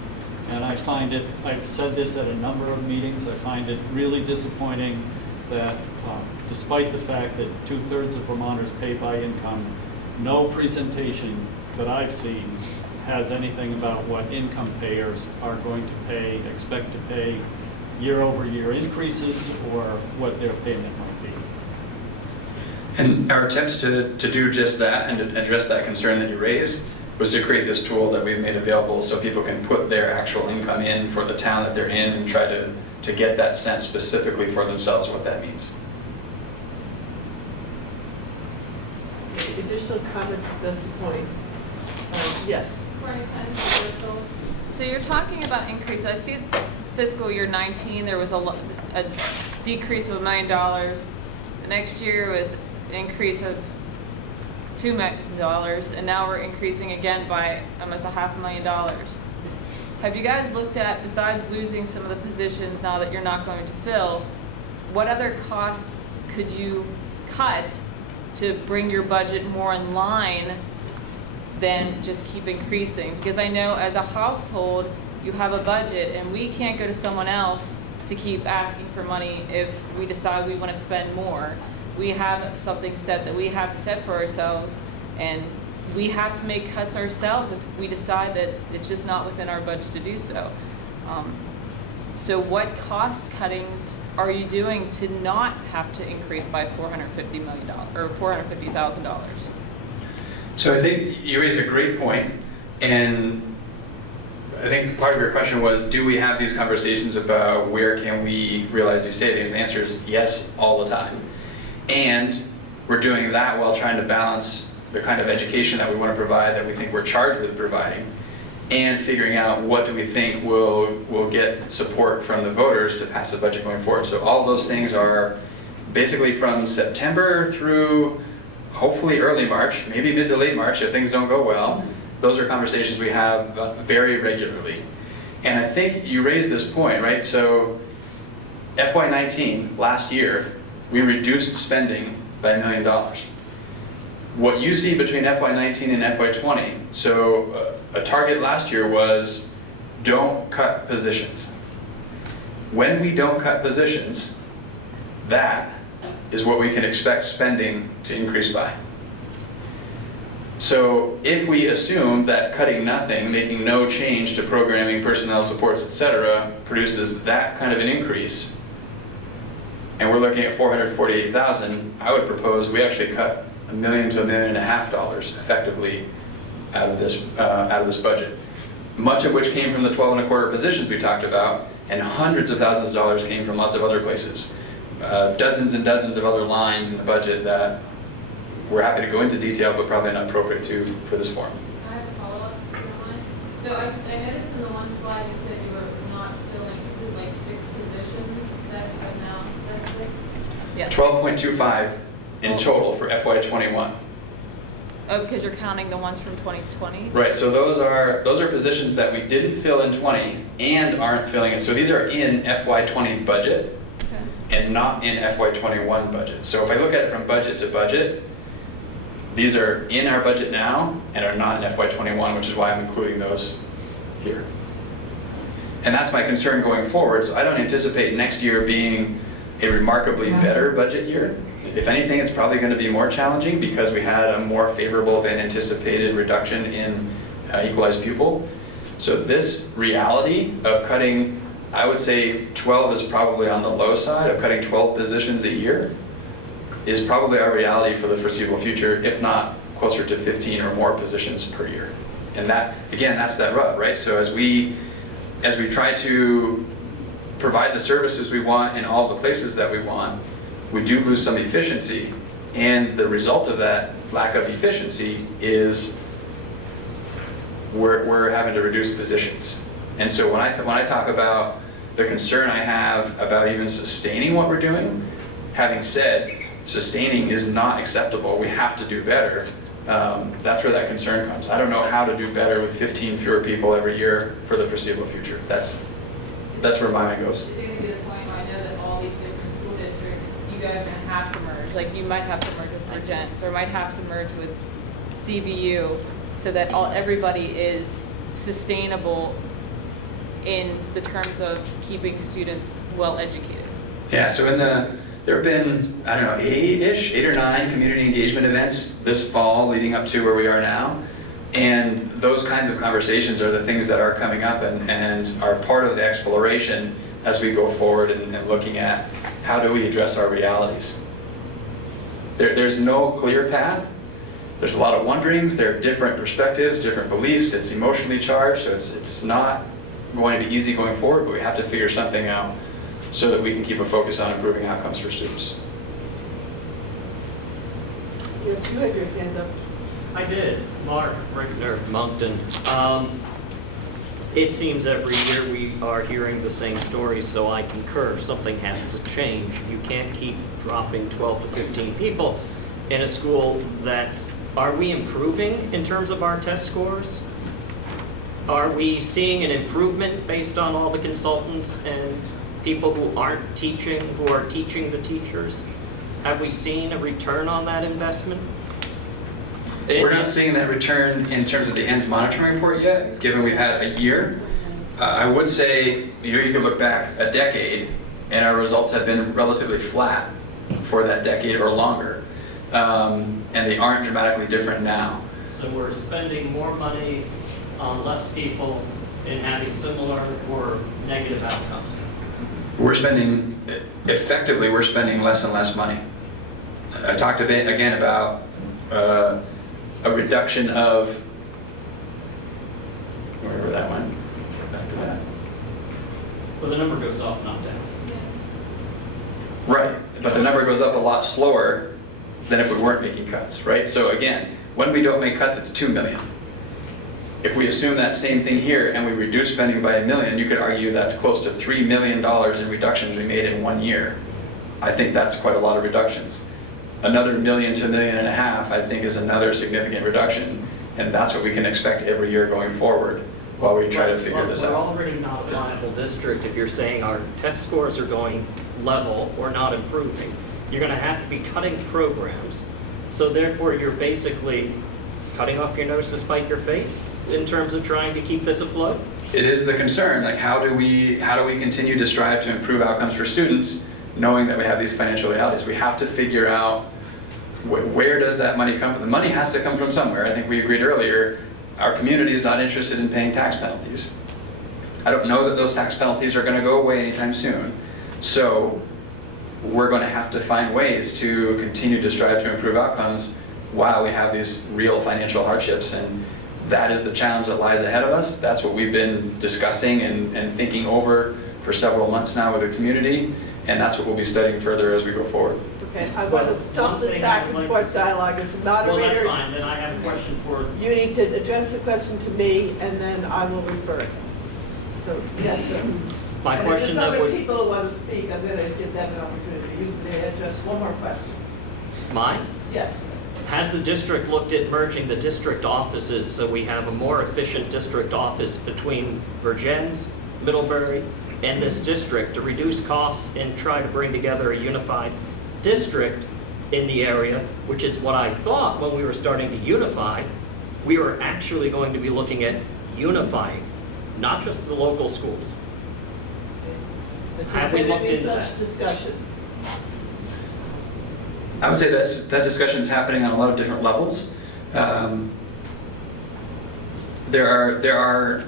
And I find it, I've said this at a number of meetings, I find it really disappointing that despite the fact that 2/3 of Vermonters pay by income, no presentation that I've seen has anything about what income payers are going to pay, expect to pay year-over-year increases, or what their payment might be. And our attempts to do just that and to address that concern that you raised was to create this tool that we've made available so people can put their actual income in for the town that they're in and try to get that sense specifically for themselves what that means. Additional comments at this point? Yes. So you're talking about increase. I see fiscal year 19, there was a decrease of $1 million. The next year was an increase of $2 million, and now we're increasing again by almost $500,000. Have you guys looked at, besides losing some of the positions now that you're not going to fill, what other costs could you cut to bring your budget more in line than just keep increasing? Because I know as a household, you have a budget, and we can't go to someone else to keep asking for money if we decide we want to spend more. We have something set that we have to set for ourselves, and we have to make cuts ourselves if we decide that it's just not within our budget to do so. So what cost cuttings are you doing to not have to increase by $450 million or $450,000? So I think you raise a great point, and I think part of your question was, do we have these conversations about where can we realize these savings? The answer is yes, all the time. And we're doing that while trying to balance the kind of education that we want to provide, that we think we're charged with providing, and figuring out what do we think will get support from the voters to pass the budget going forward. So all of those things are basically from September through hopefully early March, maybe mid to late March if things don't go well. Those are conversations we have very regularly. And I think you raised this point, right? So FY19, last year, we reduced spending by $1 million. What you see between FY19 and FY20, so a target last year was don't cut positions. When we don't cut positions, that is what we can expect spending to increase by. So if we assume that cutting nothing, making no change to programming, personnel, supports, etc., produces that kind of an increase, and we're looking at $448,000, I would propose we actually cut $1 million to $1.5 million effectively out of this budget. Much of which came from the 12 and a quarter positions we talked about, and hundreds of thousands of dollars came from lots of other places. Dozens and dozens of other lines in the budget that we're happy to go into detail, but probably not appropriate for this forum. I have a follow-up, if you don't mind. So I noticed in the one slide you said you were not filling like 6 positions that have now, is that 6? Yeah. 12.25 in total for FY21. Oh, because you're counting the ones from 2020? Right, so those are positions that we didn't fill in 20 and aren't filling in. So these are in FY20 budget and not in FY21 budget. So if I look at it from budget to budget, these are in our budget now and are not in FY21, which is why I'm including those here. And that's my concern going forward. So I don't anticipate next year being a remarkably better budget year. If anything, it's probably going to be more challenging because we had a more favorable than anticipated reduction in equalized pupil. So this reality of cutting, I would say 12 is probably on the low side, of cutting 12 positions a year is probably our reality for the foreseeable future, if not closer to 15 or more positions per year. And that, again, that's that rub, right? So as we try to provide the services we want in all the places that we want, we do lose some efficiency, and the result of that lack of efficiency is we're having to reduce positions. And so when I talk about the concern I have about even sustaining what we're doing, having said sustaining is not acceptable, we have to do better, that's where that concern comes. I don't know how to do better with 15 fewer people every year for the foreseeable future. That's where my mind goes. Is it going to be the point where I know that all these different school districts, you guys are going to have to merge? Like you might have to merge with Regents or might have to merge with CBU so that everybody is sustainable in the terms of keeping students well educated. Yeah, so there have been, I don't know, 8 or 9 community engagement events this fall leading up to where we are now. And those kinds of conversations are the things that are coming up and are part of the exploration as we go forward and looking at how do we address our realities. There's no clear path. There's a lot of wonderings. There are different perspectives, different beliefs. It's emotionally charged, so it's not going to be easy going forward, but we have to figure something out so that we can keep a focus on improving outcomes for students. Yes, you have your hand up. I did. Mark Rickner, Moncton. It seems every year we are hearing the same stories, so I concur. Something has to change. You can't keep dropping 12 to 15 people in a school that's... Are we improving in terms of our test scores? Are we seeing an improvement based on all the consultants and people who aren't teaching, who are teaching the teachers? Have we seen a return on that investment? We're not seeing that return in terms of the ENDS monitoring report yet, given we've had a year. I would say you could look back a decade and our results have been relatively flat for that decade or longer. And they aren't dramatically different now. So we're spending more money on less people and having similar or negative outcomes. Effectively, we're spending less and less money. I talked a bit again about a reduction of, wherever that went, get back to that. Well, the number goes up, not down. Right, but the number goes up a lot slower than if we weren't making cuts, right? So again, when we don't make cuts, it's 2 million. If we assume that same thing here and we reduce spending by $1 million, you could argue that's close to $3 million in reductions we made in 1 year. I think that's quite a lot of reductions. Another $1 million to $1.5 million, I think, is another significant reduction, and that's what we can expect every year going forward while we try to figure this out. We're already not a viable district if you're saying our test scores are going level or not improving. You're going to have to be cutting programs, so therefore you're basically cutting off your nose to spite your face in terms of trying to keep this afloat? It is the concern, like how do we continue to strive to improve outcomes for students knowing that we have these financial realities? We have to figure out where does that money come from? The money has to come from somewhere. I think we agreed earlier, our community is not interested in paying tax penalties. I don't know that those tax penalties are going to go away anytime soon. So we're going to have to find ways to continue to strive to improve outcomes while we have these real financial hardships. And that is the challenge that lies ahead of us. That's what we've been discussing and thinking over for several months now with the community. And that's what we'll be studying further as we go forward. Okay, I want to stop this back and forth dialogue as a moderator. Well, that's fine, then I have a question for... You need to address the question to me, and then I will refer it. So, yes, sir. My and question if that there's other would... people who want to speak, I'm going to give them an opportunity. You may address one more question. Mine? Yes. Has the district looked at merging the district offices so we have a more efficient district office between Vergennes, Middlebury, and this district to reduce costs and try to bring together a unified district in the area, which is what I thought when we were starting to unify, we were actually going to be looking at unifying, not just the local schools. Have we looked into that? Such discussion. I would say that discussion is happening on a lot of different levels. There are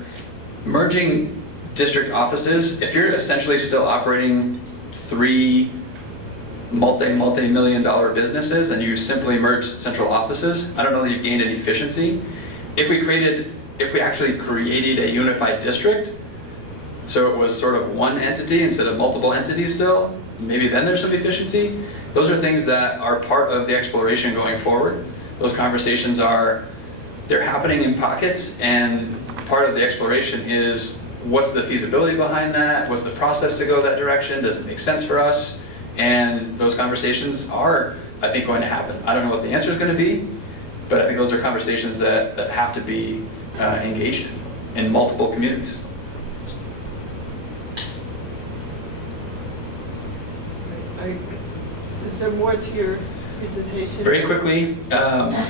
merging district offices. If you're essentially still operating 3 multi-million-dollar businesses and you simply merge central offices, I don't know that you've gained any efficiency. If we actually created a unified district, so it was sort of one entity instead of multiple entities still, maybe then there's some efficiency. Those are things that are part of the exploration going forward. Those conversations they're happening in pockets, and part of the exploration is what's the feasibility behind that? What's the process to go that direction? Does it make sense for us? And those conversations are, I think, going to happen. I don't know what the answer is going to be, but I think those are conversations that have to be engaged in multiple communities. Is there more to your presentation? Very quickly,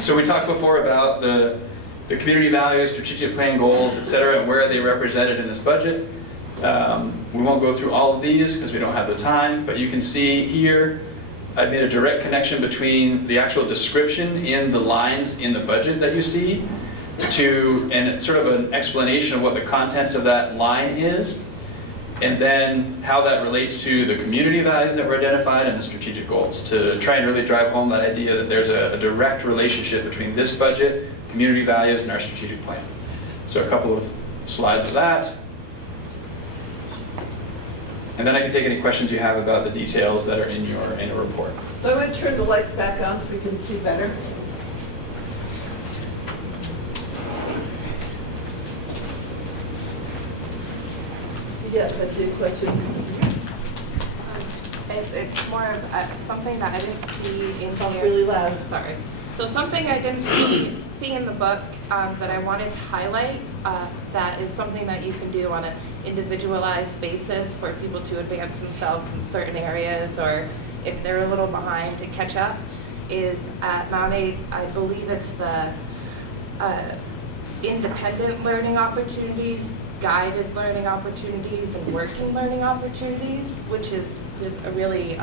so we talked before about the community values, strategic plan goals, et cetera, and where are they represented in this budget. We won't go through all of these because we don't have the time, but you can see here I've made a direct connection between the actual description in the lines in the budget that you see and sort of an explanation of what the contents of that line is, and then how that relates to the community values that were identified and the strategic goals, to try and really drive home that idea that there's a direct relationship between this budget, community values, and our strategic plan. So a couple of slides of that. And then I can take any questions you have about the details that are in your report. So I'm going to turn the lights back on so we can see better. Yes, I see a question. It's more of something that I didn't see in Talk here. really loud. Sorry. So something I didn't see in the book that I wanted to highlight, that is something that you can do on an individualized basis for people to advance themselves in certain areas, or if they're a little behind, to catch up, is at Mount A, I believe it's the independent learning opportunities, guided learning opportunities, and working learning opportunities, which is a really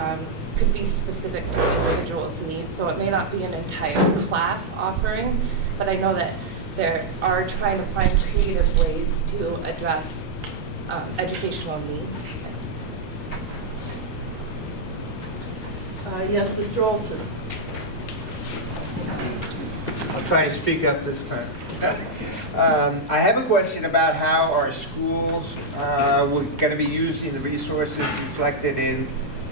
could be specific to the individual's needs. So it may not be an entire class offering, but I know that there are trying to find creative ways to address educational needs. Yes, Mr. Olson. I'll try to speak up this time. I have a question about how our schools we're going to be using the resources reflected in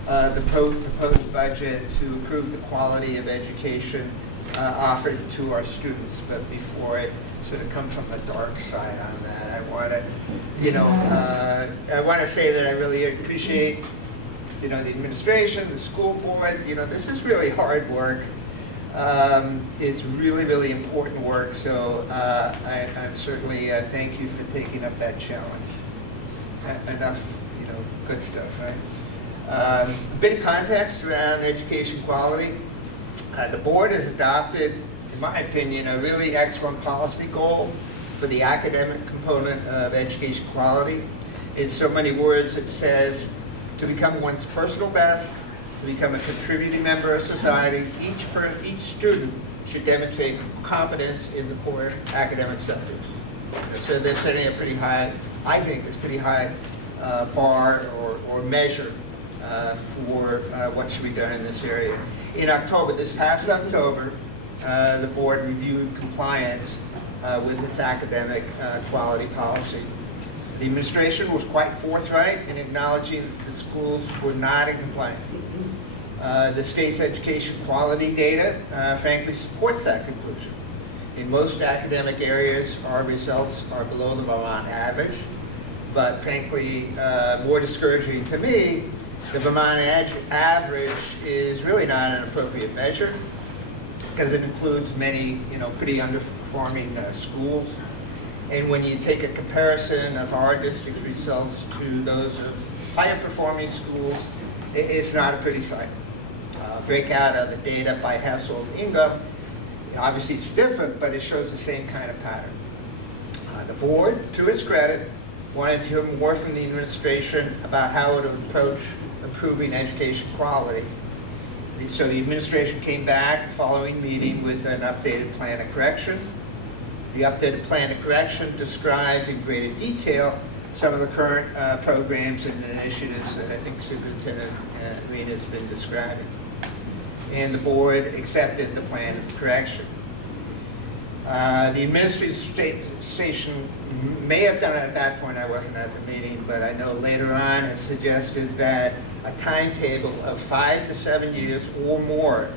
the proposed budget to improve the quality of education offered to our students. But before I sort of come from the dark side on that, I want to say that I really appreciate, the administration, the school board. This is really hard work. It's really, really important work. So I'm certainly thank you for taking up that challenge. Enough, good stuff, right? A bit of context around education quality. The board has adopted, in my opinion, a really excellent policy goal for the academic component of education quality. In so many words, it says to become one's personal best, to become a contributing member of society, each student should demonstrate competence in the core academic sectors. So they're setting a pretty high, I think, it's pretty high bar or measure for what should be done in this area. In October, this past October, the board reviewed compliance with its academic quality policy. The administration was quite forthright in acknowledging that the schools were not in compliance. The state's education quality data, frankly, supports that conclusion. In most academic areas, our results are below the Vermont average, but frankly, more discouraging to me, the Vermont average is really not an appropriate measure because it includes many, pretty underperforming schools. And when you take a comparison of our district's results to those of higher performing schools, it's not a pretty sight. Breakout of the data by household income, obviously it's different, but it shows the same kind of pattern. The board, to its credit, wanted to hear more from the administration about how it would approach improving education quality. So the administration came back the following meeting with an updated plan of correction. The updated plan of correction described in greater detail some of the current programs and initiatives that I think Superintendent Rena has been describing. And the board accepted the plan of correction. The administration may have done it at that point, I wasn't at the meeting, but I know later on has suggested that a timetable of 5 to 7 years or more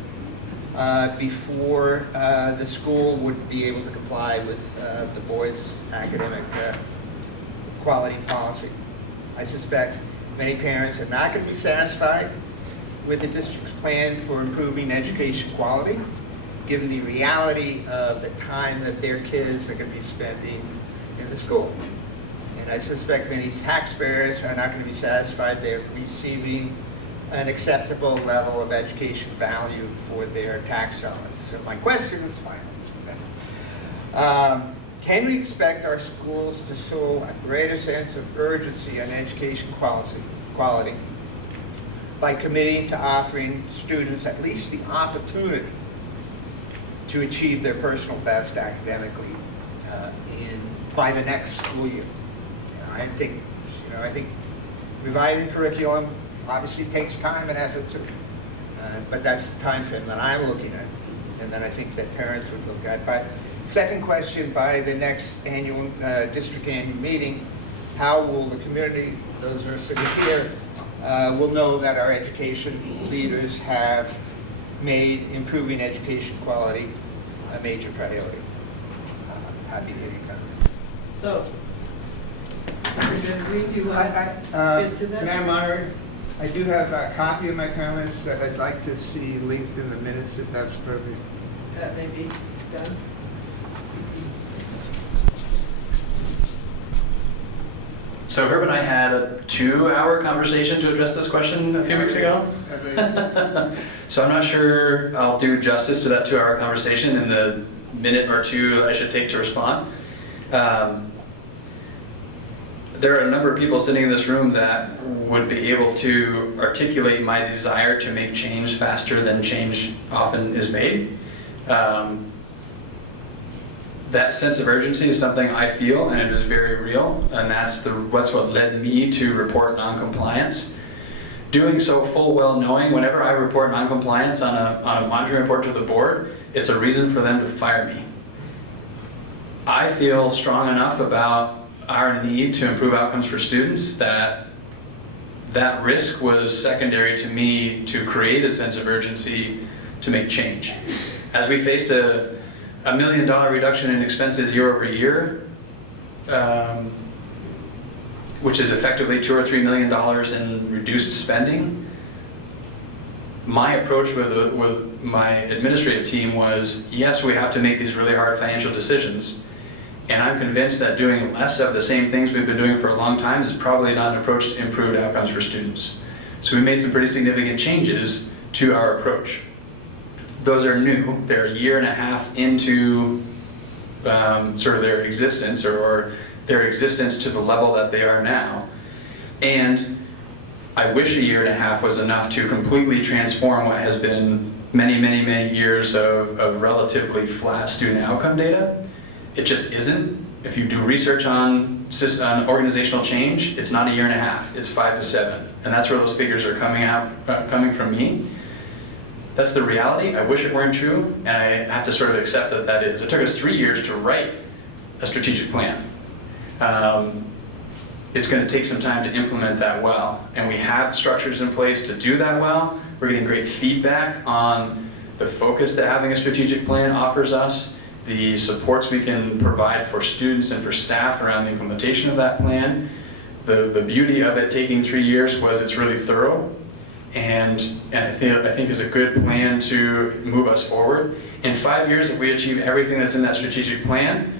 before the school would be able to comply with the board's academic quality policy. I suspect many parents are not going to be satisfied with the district's plan for improving education quality, given the reality of the time that their kids are going to be spending in the school. And I suspect many taxpayers are not going to be satisfied they're receiving an acceptable level of education value for their tax dollars. So my question is final. Can we expect our schools to show a greater sense of urgency on education quality by committing to offering students at least the opportunity to achieve their personal best academically by the next school year? I think revising curriculum obviously takes time and effort too, but that's the time frame that I'm looking at, and that I think that parents would look at. But second question, by the next annual district annual meeting, how will the community, those who are sitting here, will know that our education leaders have made improving education quality a major priority? Happy to hear your comments. So, Superintendent Green, do you want to get to that? Madam Moderator, I do have a copy of my comments that I'd like to see linked in the minutes if that's appropriate. That may be done. So Herb and I had a 2-hour conversation to address this question a few weeks ago. So I'm not sure I'll do justice to that 2-hour conversation in the minute or two I should take to respond. There are a number of people sitting in this room that would be able to articulate my desire to make change faster than change often is made. That sense of urgency is something I feel, and it is very real, and that's what led me to report noncompliance. Doing so full well knowing whenever I report noncompliance on a monitoring report to the board, it's a reason for them to fire me. I feel strong enough about our need to improve outcomes for students that risk was secondary to me to create a sense of urgency to make change. as we faced a $1 million reduction in expenses year over year, which is effectively $2 or $3 million in reduced spending, my approach with my administrative team was, yes, we have to make these really hard financial decisions, and I'm convinced that doing less of the same things we've been doing for a long time is probably not an approach to improved outcomes for students. So we made some pretty significant changes to our approach. Those are new. They're a year and a half into sort of their existence, or their existence to the level that they are now. And I wish a year and a half was enough to completely transform what has been many, many, many years of relatively flat student outcome data. It just isn't. If you do research on organizational change, it's not a year and a half, it's 5 to 7. And that's where those figures are coming from me. That's the reality. I wish it weren't true, and I have to sort of accept that that is. It took us 3 years to write a strategic plan. It's going to take some time to implement that well, and we have structures in place to do that well. We're getting great feedback on the focus that having a strategic plan offers us, the supports we can provide for students and for staff around the implementation of that plan. The beauty of it taking 3 years was it's really thorough, and I think is a good plan to move us forward. In 5 years, if we achieve everything that's in that strategic plan,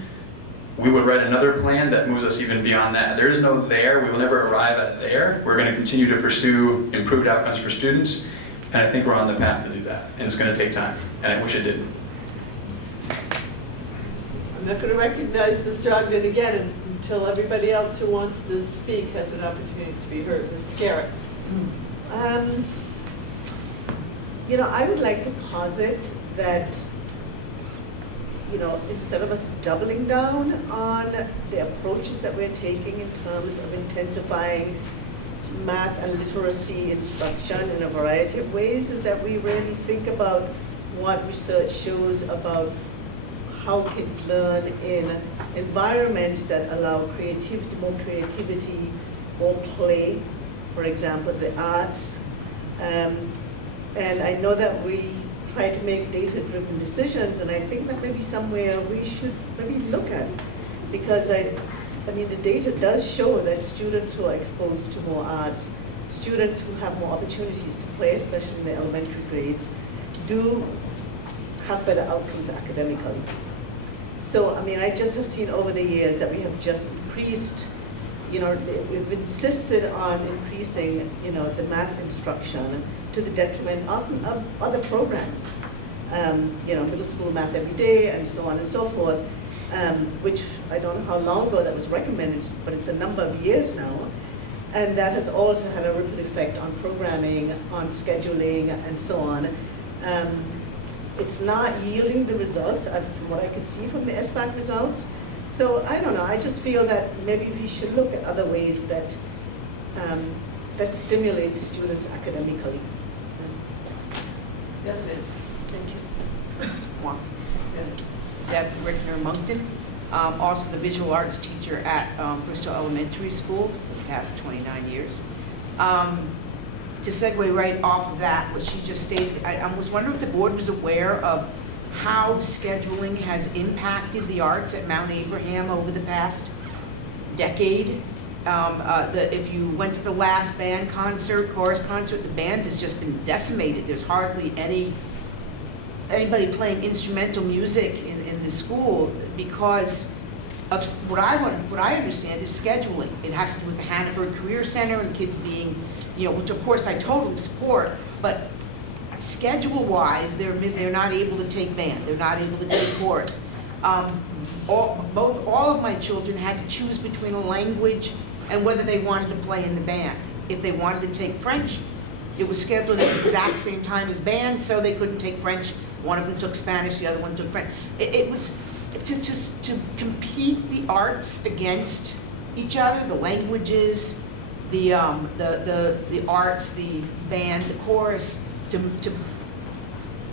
we would write another plan that moves us even beyond that. There is no there. We will never arrive at there. We're going to continue to pursue improved outcomes for students, and I think we're on the path to do that. And it's going to take time, and I wish it didn't. I'm not going to recognize Mr. Ogden again until everybody else who wants to speak has an opportunity to be heard. Ms. Garrett. You know, I would like to posit that, you know, instead of us doubling down on the approaches that we're taking in terms of intensifying math and literacy instruction in a variety of ways, is that we really think about what research shows about how kids learn in environments that allow creativity, more play, for example, the arts. And I know that we try to make data-driven decisions, and I think that maybe somewhere we should maybe look at, because I mean, the data does show that students who are exposed to more arts, students who have more opportunities to play, especially in the elementary grades, do have better outcomes academically. So, I mean, I just have seen over the years that we have just increased, you know, we've insisted on increasing, you know, the math instruction to the detriment often of other programs, you know, middle school math every day and so on and so forth, which I don't know how long ago that was recommended, but it's a number of years now. And that has also had a ripple effect on programming, on scheduling, and so on. It's not yielding the results, from what I can see from the SBAC results. So I don't know, I just feel that maybe we should look at other ways that that stimulate students academically. Yes, it is. Thank you. Deb Rickner-Moncton, also the visual arts teacher at Bristol Elementary School for the past 29 years. To segue right off of that, what she just stated, I was wondering if the board was aware of how scheduling has impacted the arts at Mount Abraham over the past decade. If you went to the last band concert, chorus concert, the band has just been decimated. There's hardly anybody playing instrumental music in the school because of what I understand is scheduling. It has to do with the Hannaford Career Center and kids being, you know, which of course I totally support, but schedule-wise, they're not able to take band, they're not able to take chorus. All of my children had to choose between a language and whether they wanted to play in the band. If they wanted to take French, it was scheduled at the exact same time as band, so they couldn't take French. One of them took Spanish, the other one took French. It was to compete the arts against each other, the languages, the arts, the band, the chorus, to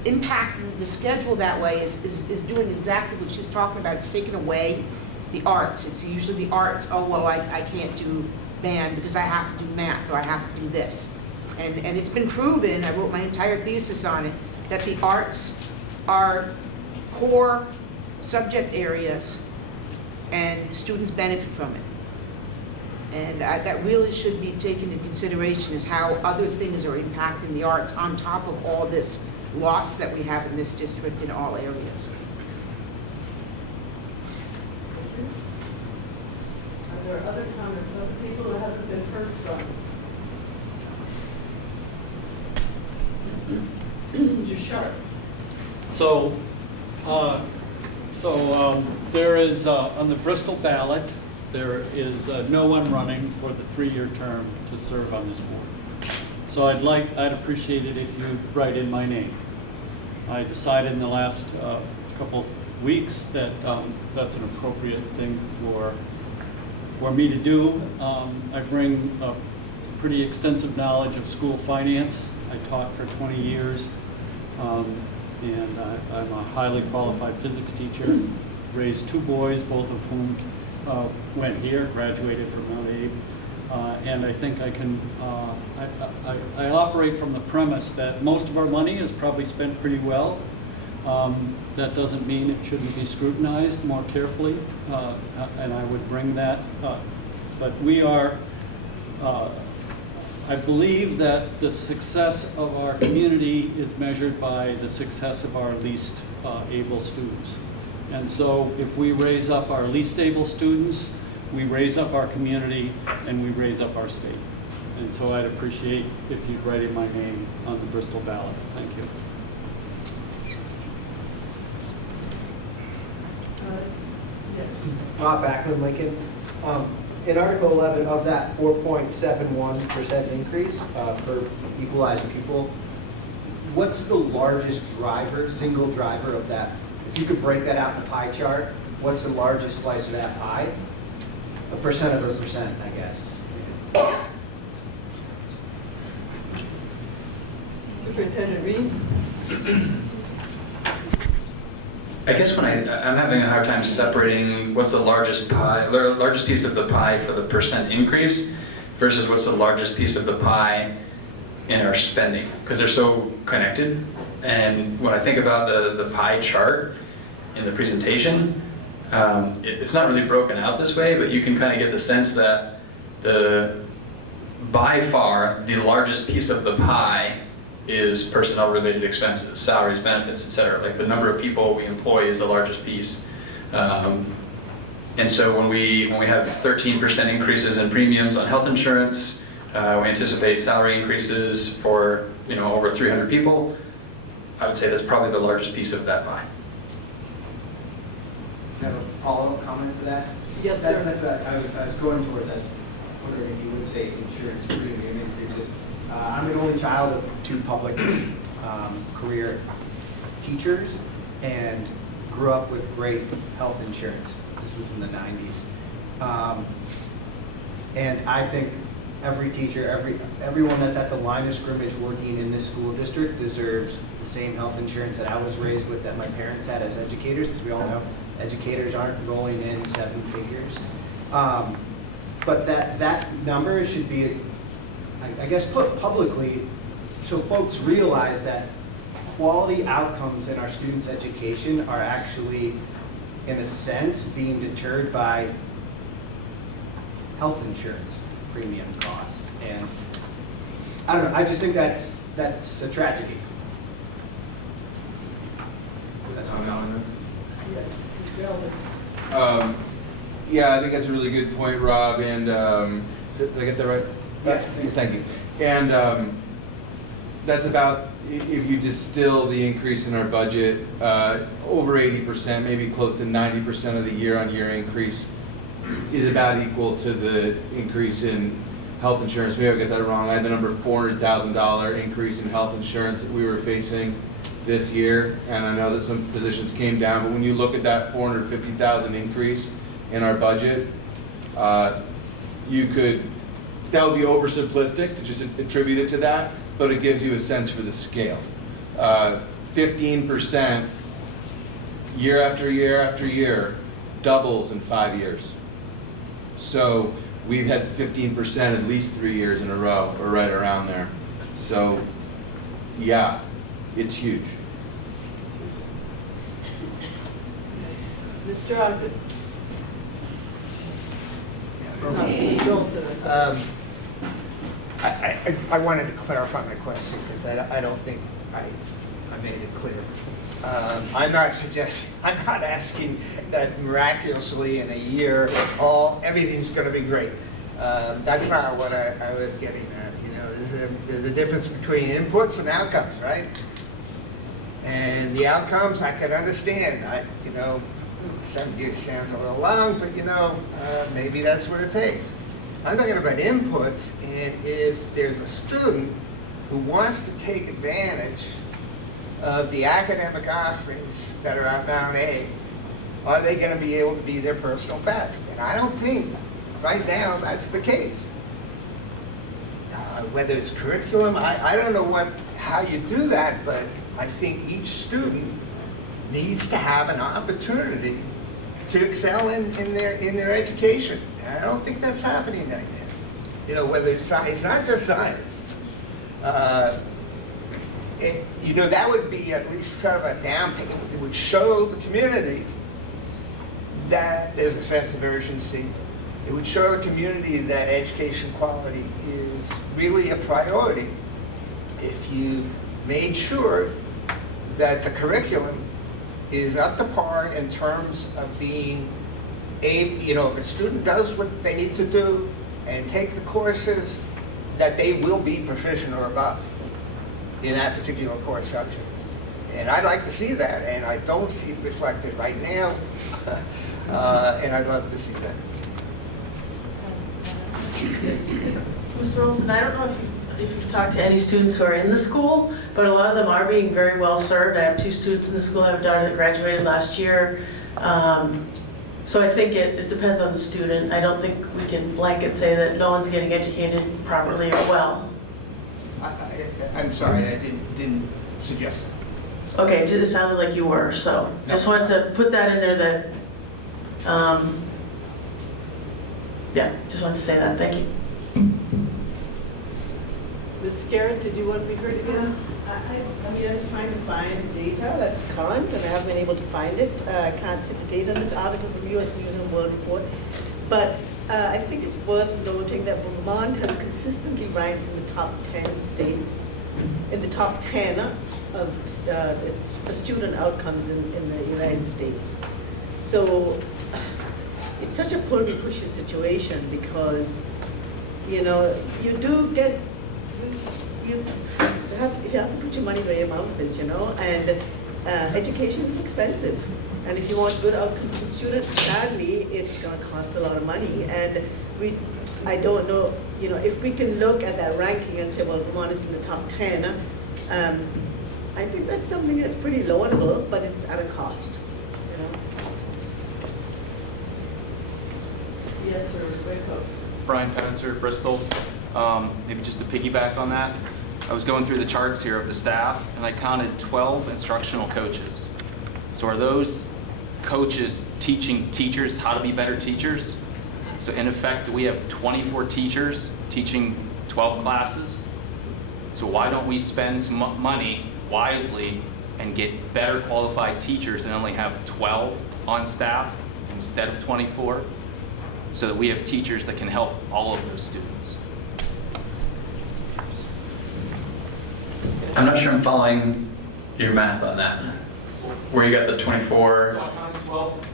impact the schedule that way is doing exactly what she's talking about. It's taking away the arts. It's usually the arts, oh, well, I can't do band because I have to do math or I have to do this. And it's been proven, I wrote my entire thesis on it, that the arts are core subject areas and students benefit from it. And that really should be taken into consideration, is how other things are impacting the arts on top of all this loss that we have in this district in all areas. Are there other comments, other people who haven't been heard from? Mr. Sharp. So, there is, on the Bristol ballot, there is no one running for the 3-year term to serve on this board. So I'd appreciate it if you write in my name. I decided in the last couple of weeks that that's an appropriate thing for me to do. I bring a pretty extensive knowledge of school finance. I taught for 20 years, and I'm a highly qualified physics teacher. Raised 2 boys, both of whom went here, graduated from Mount Abe, and I think I can, I operate from the premise that most of our money is probably spent pretty well. That doesn't mean it shouldn't be scrutinized more carefully, and I would bring that up. But we are, I believe that the success of our community is measured by the success of our least able students. And so if we raise up our least able students, we raise up our community and we raise up our state. And so I'd appreciate if you'd write in my name on the Bristol ballot. Thank you. Yes. Bob Backlund, Lincoln. In Article 11, of that 4.71% increase per equalized pupil, what's the largest driver, single driver of that? If you could break that out in a pie chart, what's the largest slice of that pie? A percent of a percent, I guess. Superintendent Reed? I guess when I'm having a hard time separating what's the largest pie, largest piece of the pie for the percent increase versus what's the largest piece of the pie in our spending, because they're so connected. And when I think about the pie chart in the presentation, it's not really broken out this way, but you can kind of get the sense that by far the largest piece of the pie is personnel-related expenses, salaries, benefits, etc. Like the number of people we employ is the largest piece. And so when we have 13% increases in premiums on health insurance, we anticipate salary increases for over 300 people. I would say that's probably the largest piece of that pie. Have a follow-up comment to that? Yes, sir. I was going towards, I was wondering if you would say insurance premium increases. I'm an only child of 2 public career teachers and grew up with great health insurance. This was in the 90s. And I think every teacher, everyone that's at the line of scrimmage working in this school district deserves the same health insurance that I was raised with, that my parents had as educators, because we all know educators aren't rolling in 7 figures. But that number should be, I guess, put publicly so folks realize that quality outcomes in our students' education are actually, in a sense, being deterred by health insurance premium costs. And I don't know, I just think that's a tragedy. That's all I'm going. Yeah, I think that's a really good point, Rob, and did I get that right? Yeah. Thank you. And that's about, if you distill the increase in our budget, over 80%, maybe close to 90% of the year-on-year increase is about equal to the increase in health insurance. Maybe I got that wrong. I had the number $400,000 increase in health insurance that we were facing this year, and I know that some positions came down, but when you look at that $450,000 increase in our budget, that would be oversimplistic to just attribute it to that, but it gives you a sense for the scale. 15% year after year after year doubles in 5 years. So we've had 15% at least 3 years in a row, or right around there. So yeah, it's huge. Mr. Ogden. No, Mrs. Wilson, I said. I wanted to clarify my question because I don't think I made it clear. I'm not asking that miraculously in a year, everything's going to be great. That's not what I was getting at. You know, there's a difference between inputs and outcomes, right? And the outcomes I can understand. You know, 7 years sounds a little long, but you know, maybe that's what it takes. I'm talking about inputs, and if there's a student who wants to take advantage of the academic offerings that are at Mount A, are they going to be able to be their personal best? And I don't think right now that's the case. Whether it's curriculum, I don't know how you do that, but I think each student needs to have an opportunity to excel in their education. And I don't think that's happening right now. You know, whether it's science, it's not just science. You know, that would be at least sort of a down payment. It would show the community that there's a sense of urgency. It would show the community that education quality is really a priority if you made sure that the curriculum is up to par in terms of being able, you know, if a student does what they need to do and take the courses, that they will be proficient or above in that particular course subject. And I'd like to see that, and I don't see it reflected right now, and I'd love to see that. Mr. Olson, I don't know if you've talked to any students who are in the school, but a lot of them are being very well served. I have 2 students in the school. I have a daughter that graduated last year. So I think it depends on the student. I don't think we can blanket say that no one's getting educated properly or well. I'm sorry, I didn't suggest that. Okay, it sounded like you were, so just wanted to put that in there that, yeah, just wanted to say that. Thank you. Ms. Garrett, did you want to be heard again? I mean, I was trying to find data that's current, and I haven't been able to find it. I can't see the data in this article from U.S. News and World Report. But I think it's worth noting that Vermont has consistently ranked in the top 10 states, in the top 10 of student outcomes in the United States. So it's such a pull-me-push-you situation because, you know, you do get, you have to put your money where your mouth is, you know, and education is expensive. And if you want good outcomes for students, sadly, it's going to cost a lot of money. And I don't know, you know, if we can look at that ranking and say, well, Vermont is in the top 10, I think that's something that's pretty laudable, but it's at a cost, you know. Yes, sir. Brian Penitzer, Bristol. Maybe just to piggyback on that, I was going through the charts here of the staff, and I counted 12 instructional coaches. So are those coaches teaching teachers how to be better teachers? So in effect, we have 24 teachers teaching 12 classes. So why don't we spend some money wisely and get better qualified teachers and only have 12 on staff instead of 24? So that we have teachers that can help all of those students. I'm not sure I'm following your math on that. Where you got the 24? So I'm counting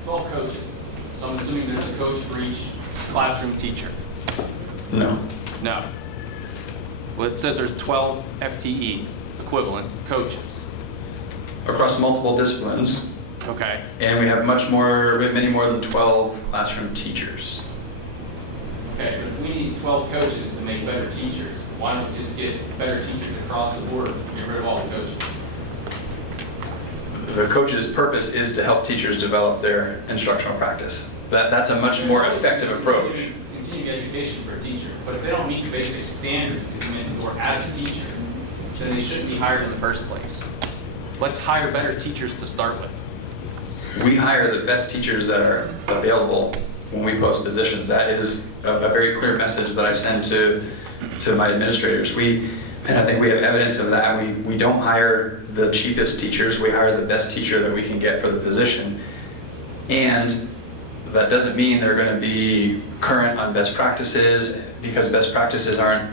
12 coaches. So I'm assuming there's a coach for each classroom teacher. No. No. Well, it says there's 12 FTE equivalent coaches. Across multiple disciplines. Okay. And we have many more than 12 classroom teachers. Okay, but if we need 12 coaches to make better teachers, why don't we just get better teachers across the board and get rid of all the coaches? The coach's purpose is to help teachers develop their instructional practice. That's a much more effective approach. Continuing education for a teacher, but if they don't meet the basic standards to come in the door as a teacher, then they shouldn't be hired in the first place. Let's hire better teachers to start with. We hire the best teachers that are available when we post positions. That is a very clear message that I send to my administrators. And I think we have evidence of that. We don't hire the cheapest teachers. We hire the best teacher that we can get for the position. And that doesn't mean they're going to be current on best practices, because best practices aren't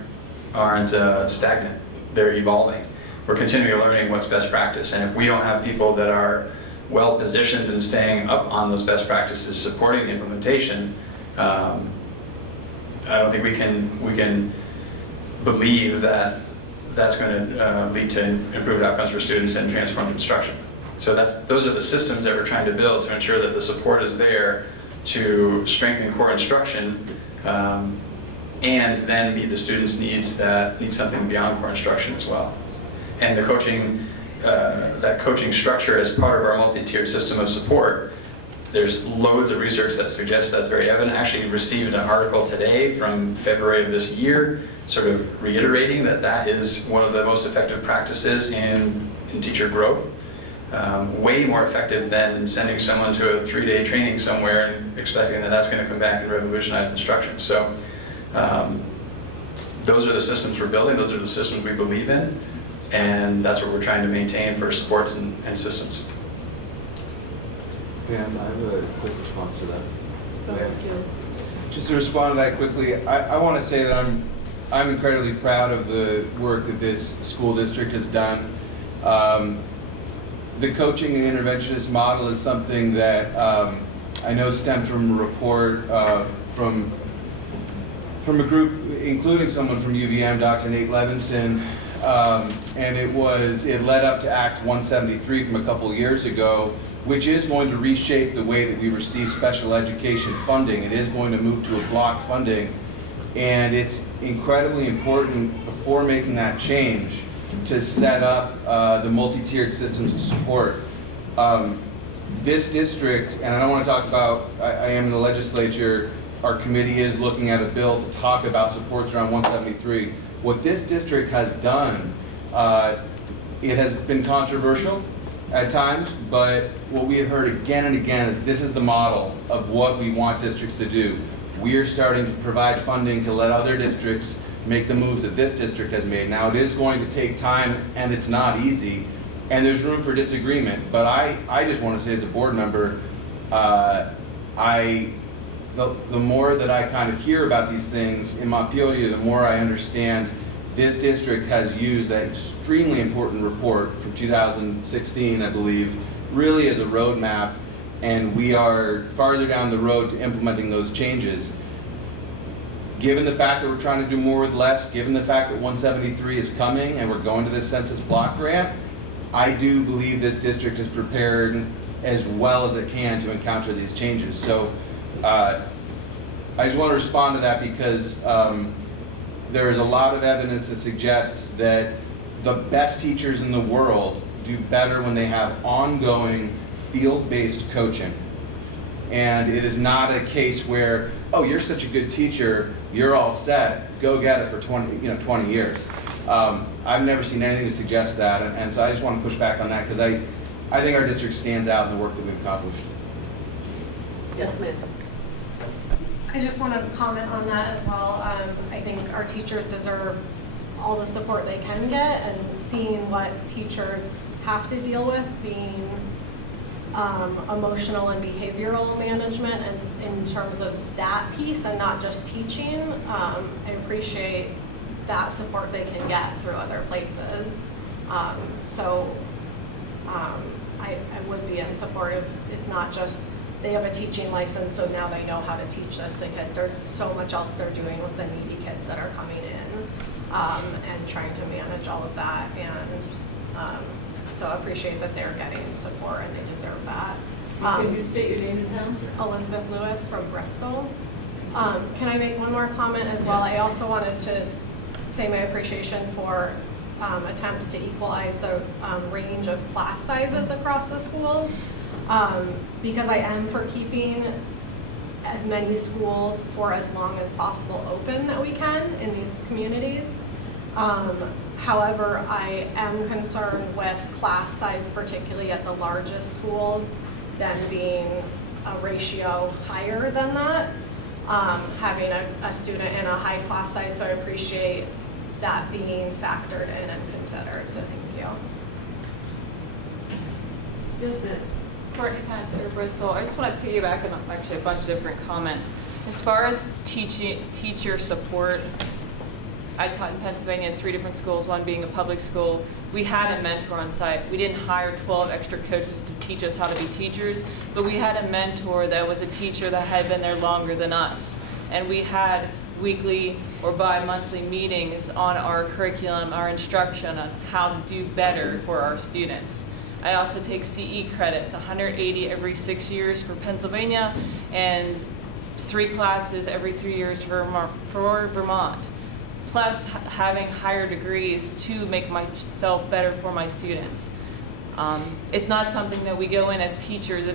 stagnant. They're evolving. We're continually learning what's best practice. And if we don't have people that are well positioned and staying up on those best practices, supporting the implementation, I don't think we can believe that that's going to lead to improved outcomes for students and transformed instruction. So those are the systems that we're trying to build to ensure that the support is there to strengthen core instruction, and then meet the students' needs that need something beyond core instruction as well. And the coaching, that coaching structure as part of our multi-tiered system of support, there's loads of research that suggests that's very evident. I actually received an article today from February of this year, sort of reiterating that that is one of the most effective practices in teacher growth. Way more effective than sending someone to a 3-day training somewhere and expecting that that's going to come back and revolutionize instruction. So those are the systems we're building, those are the systems we believe in, and that's what we're trying to maintain for supports and systems. Dan, I have a quick response to that. Thank you. Just to respond to that quickly, I want to say that I'm incredibly proud of the work that this school district has done. The coaching and interventionist model is something that I know stemmed from a report from a group, including someone from UVM, Dr. Nate Levinson, and it led up to Act 173 from a couple of years ago, which is going to reshape the way that we receive special education funding. It is going to move to a block funding, and it's incredibly important before making that change to set up the multi-tiered systems of support. This district, and I don't want to talk about, I am in the legislature, our committee is looking at a bill to talk about supports around 173. What this district has done, it has been controversial at times, but what we have heard again and again is this is the model of what we want districts to do. We are starting to provide funding to let other districts make the moves that this district has made. Now, it is going to take time, and it's not easy, and there's room for disagreement, but I just want to say as a board member, the more that I kind of hear about these things in Montpelier, the more I understand this district has used that extremely important report from 2016, I believe, really as a roadmap, and we are farther down the road to implementing those changes. Given the fact that we're trying to do more with less, given the fact that 173 is coming and we're going to this census block grant, I do believe this district is prepared as well as it can to encounter these changes. So I just want to respond to that because there is a lot of evidence that suggests that the best teachers in the world do better when they have ongoing field-based coaching. And it is not a case where, oh, you're such a good teacher, you're all set, go get it for 20 years. I've never seen anything to suggest that, and so I just want to push back on that because I think our district stands out in the work that we've accomplished. Yes, ma'am. I just want to comment on that as well. I think our teachers deserve all the support they can get, and seeing what teachers have to deal with being emotional and behavioral management, and in terms of that piece and not just teaching, I appreciate that support they can get through other places. I would be in support of, it's not just they have a teaching license so now they know how to teach this to kids. There's so much else they're doing with the needy kids that are coming in, and trying to manage all of that, and so I appreciate that they're getting support and they deserve that. Can you state your name and town? Elizabeth Lewis from Bristol. Can I make one more comment as well? I also wanted to say my appreciation for attempts to equalize the range of class sizes across the schools, because I am for keeping as many schools for as long as possible open that we can in these communities. However, I am concerned with class size, particularly at the largest schools, then being a ratio higher than that, having a student in a high class size, so I appreciate that being factored in and considered, so thank you. Yes, ma'am. Courtney Panther, Bristol. I just want to piggyback on actually a bunch of different comments. As far as teacher support, I taught in Pennsylvania at 3 different schools, one being a public school. We had a mentor on site. We didn't hire 12 extra coaches to teach us how to be teachers, but we had a mentor that was a teacher that had been there longer than us. And we had weekly or bi-monthly meetings on our curriculum, our instruction on how to do better for our students. I also take CE credits, 180 every 6 years for Pennsylvania and 3 classes every 3 years for Vermont. Plus having higher degrees to make myself better for my students. It's not something that we go in as teachers.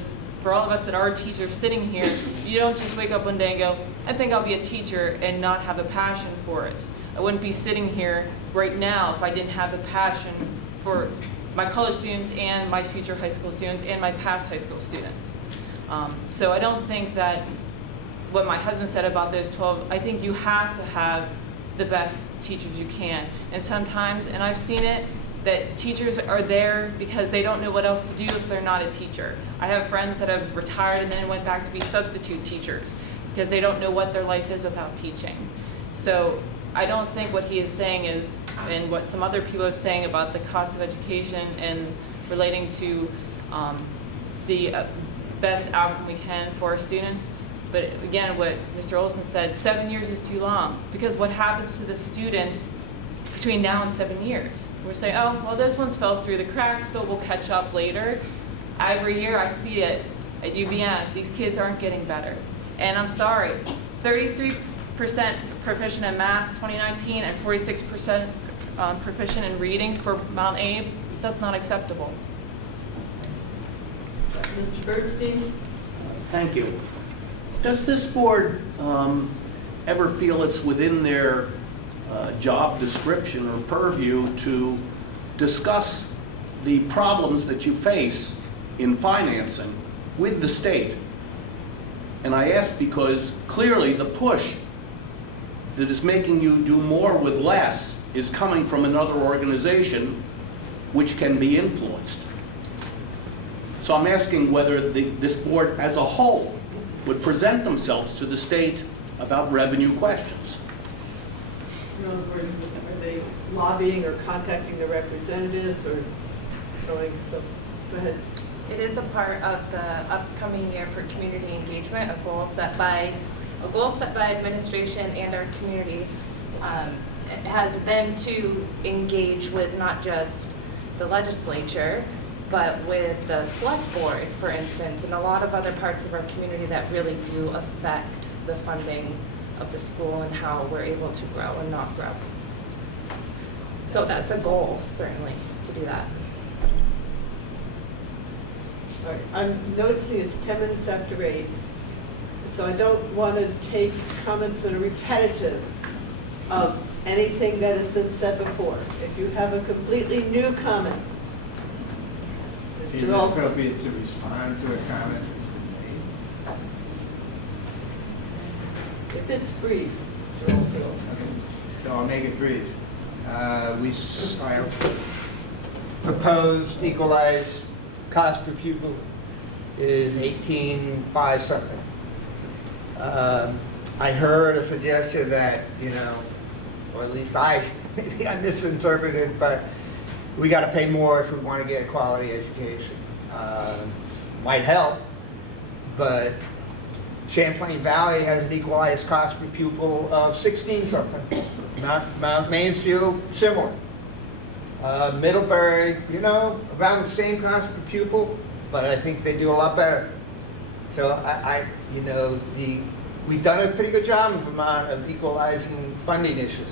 For all of us that are teachers sitting here, you don't just wake up one day and go, I think I'll be a teacher and not have a passion for it. I wouldn't be sitting here right now if I didn't have the passion for my college students and my future high school students and my past high school students. So I don't think that what my husband said about those 12, I think you have to have the best teachers you can. And sometimes, and I've seen it, that teachers are there because they don't know what else to do if they're not a teacher. I have friends that have retired and then went back to be substitute teachers because they don't know what their life is without teaching. So I don't think what he is saying is, and what some other people are saying about the cost of education and relating to the best outcome we can for our students. But again, what Mr. Olson said, 7 years is too long, because what happens to the students between now and 7 years? We're saying, oh, well, this one's fell through the cracks, but we'll catch up later. Every year I see it at UVM, these kids aren't getting better. And I'm sorry, 33% proficient in math 2019 and 46% proficient in reading for Mount Abe, that's not acceptable. Mr. Bernstein? Thank you. Does this board ever feel it's within their job description or purview to discuss the problems that you face in financing with the state? And I ask because clearly the push that is making you do more with less is coming from another organization which can be influenced. So I'm asking whether this board as a whole would present themselves to the state about revenue questions. In other words, are they lobbying or contacting the representatives or going, so, go ahead. It is a part of the upcoming year for community engagement, a goal set by administration and our community. It has been to engage with not just the legislature, but with the select board, for instance, and a lot of other parts of our community that really do affect the funding of the school and how we're able to grow and not grow. So that's a goal, certainly, to do that. All right, I'm noticing it's 10 minutes after 8, so I don't want to take comments that are repetitive of anything that has been said before. If you have a completely new comment, Is it appropriate to respond to a comment that's been made? if it's brief, Mr. Olson. So I'll make it brief. I proposed equalized cost per pupil is 18.5 something. I heard a suggestion that, or at least maybe I misinterpreted, but we got to pay more if we want to get a quality education. Might help, but Champlain Valley has an equalized cost per pupil of 16 something. Mount Mansfield, similar. Middlebury, around the same cost per pupil, but I think they do a lot better. So we've done a pretty good job in Vermont of equalizing funding issues.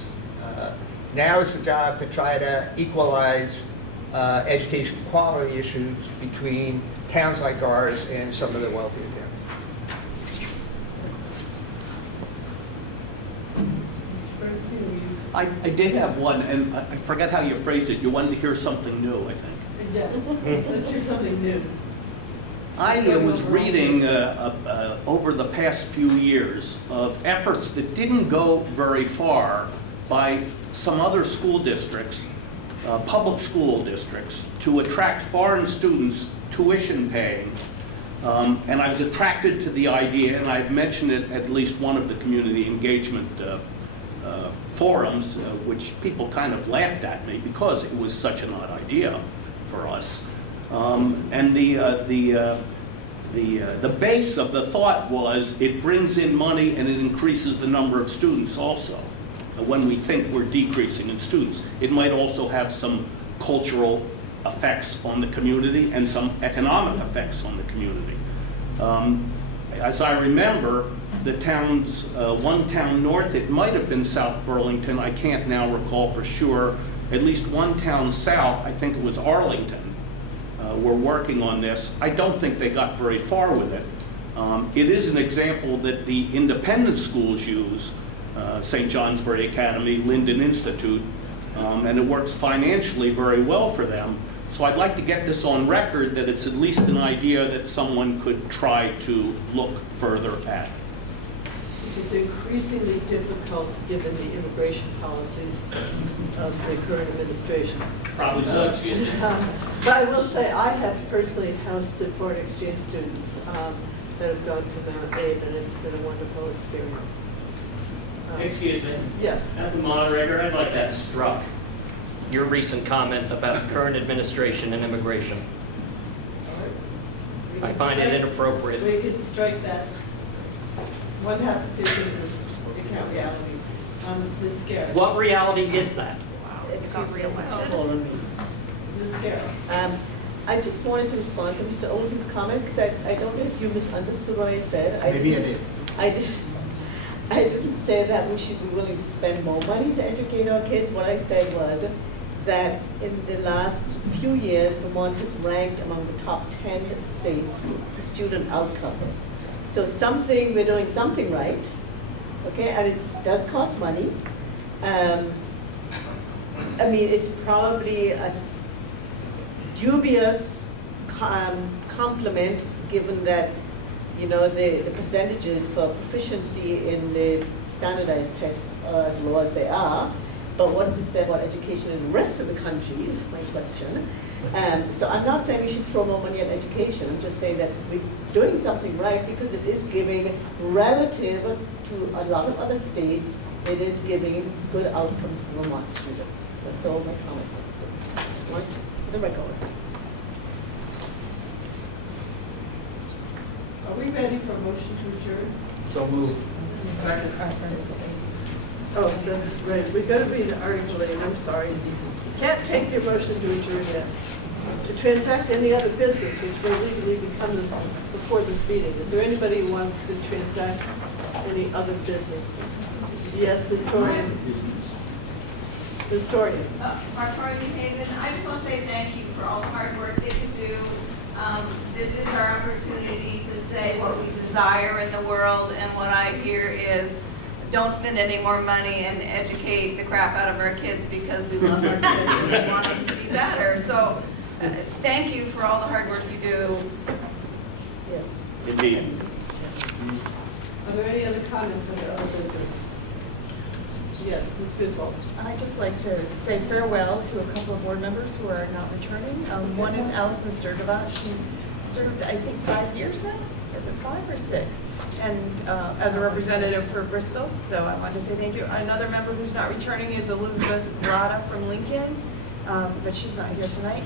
Now it's the job to try to equalize education quality issues between towns like ours and some of the wealthier towns. I did have one, and I forget how you phrased it. You wanted to hear something new, I think. Exactly. Let's hear something new. I was reading over the past few years of efforts that didn't go very far by some other school districts, public school districts, to attract foreign students tuition paying And I was attracted to the idea, and I've mentioned it at least one of the community engagement forums, which people kind of laughed at me because it was such an odd idea for us. And the base of the thought was it brings in money and it increases the number of students also. When we think we're decreasing in students, it might also have some cultural effects on the community and some economic effects on the community. As I remember, the towns, one town north, it might have been South Burlington, I can't now recall for sure, at least one town south, I think it was Arlington, were working on this. I don't think they got very far with it. It is an example that the independent schools use, St. Johnsbury Academy, Linden Institute, and it works financially very well for them. So I'd like to get this on record that it's at least an idea that someone could try to look further at. It's increasingly difficult given the immigration policies of the current administration. Probably so, excuse me. But I will say, I have personally housed foreign exchange students that have gone to Mount Abe, and it's been a wonderful experience. Excuse me? Yes. As the moderator, I'd like that struck. Your recent comment about the current administration and immigration. I find it inappropriate. We could strike that. One has to take into account reality. Ms. Scarrow. What reality is that? It's not real. Ms. Scarrow. I just wanted to respond to Mr. Olson's comment because I don't know if you misunderstood what I said. Maybe I did. I didn't say that we should be willing to spend more money to educate our kids. What I said was that in the last few years, Vermont has ranked among the top 10 states for student outcomes. So we're doing something right, okay, and it does cost money. I mean, it's probably a dubious compliment given that, you know, the percentages for proficiency in the standardized tests are as low as they are. But what does it say about education in the rest of the country is my question. So I'm not saying we should throw more money at education. I'm just saying that we're doing something right because it is giving, relative to a lot of other states, it is giving good outcomes for Vermont students. That's all my comment was. So, the record. Are we ready for a motion to adjourn? So moved. Oh, that's right. We've got to read Article 8. I'm sorry. Can't take your motion to adjourn yet. To transact any other business which may legally become this before this meeting. Is there anybody who wants to transact any other business? Yes, Ms. Torian. Ms. Torian. Mark Harley Haven, I just want to say thank you for all the hard work that you do. This is our opportunity to say what we desire in the world, and what I hear is don't spend any more money and educate the crap out of our kids because we love our kids and we want them to be better. So thank you for all the hard work you do. Yes. Indeed. Are there any other comments on the other business? Yes, Ms. Griswold. I'd just like to say farewell to a couple of board members who are not returning. One is Alison Sturgeon. She's served, I think, 5 years now. Is it 5 or 6? And as a representative for Bristol, so I want to say thank you. Another member who's not returning is Elizabeth Rada from Lincoln, but she's not here tonight.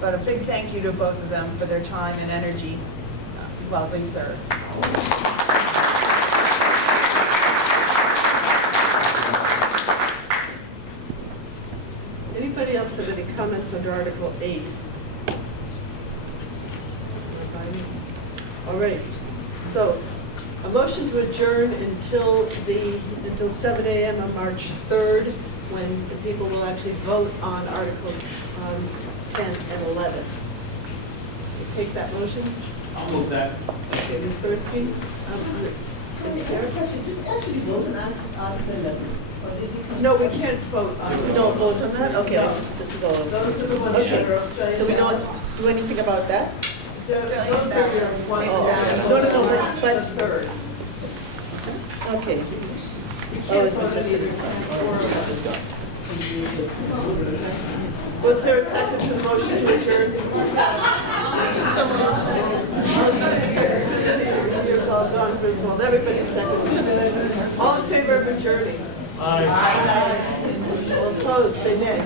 But a big thank you to both of them for their time and energy while they serve. Anybody else have any comments under Article 8? All right. So, a motion to adjourn until 7 a.m. on March 3rd, when the people will actually vote on Articles 10 and 11. You take that motion? I'll move that. Okay, Ms. Bernstein? Is there a question? Did you actually vote on Article 11? No, we can't vote on it. We don't vote on that? Okay, No. this is all. Those are the ones Okay, that are Australian. so we don't do anything about that? Those are your ones. No, but That's third. okay. You Oh, can't it's vote just on a either. Discuss. Was there a second to the motion to adjourn? Griswold, everybody second. All in favor of adjourning? Aye. All opposed, say nay.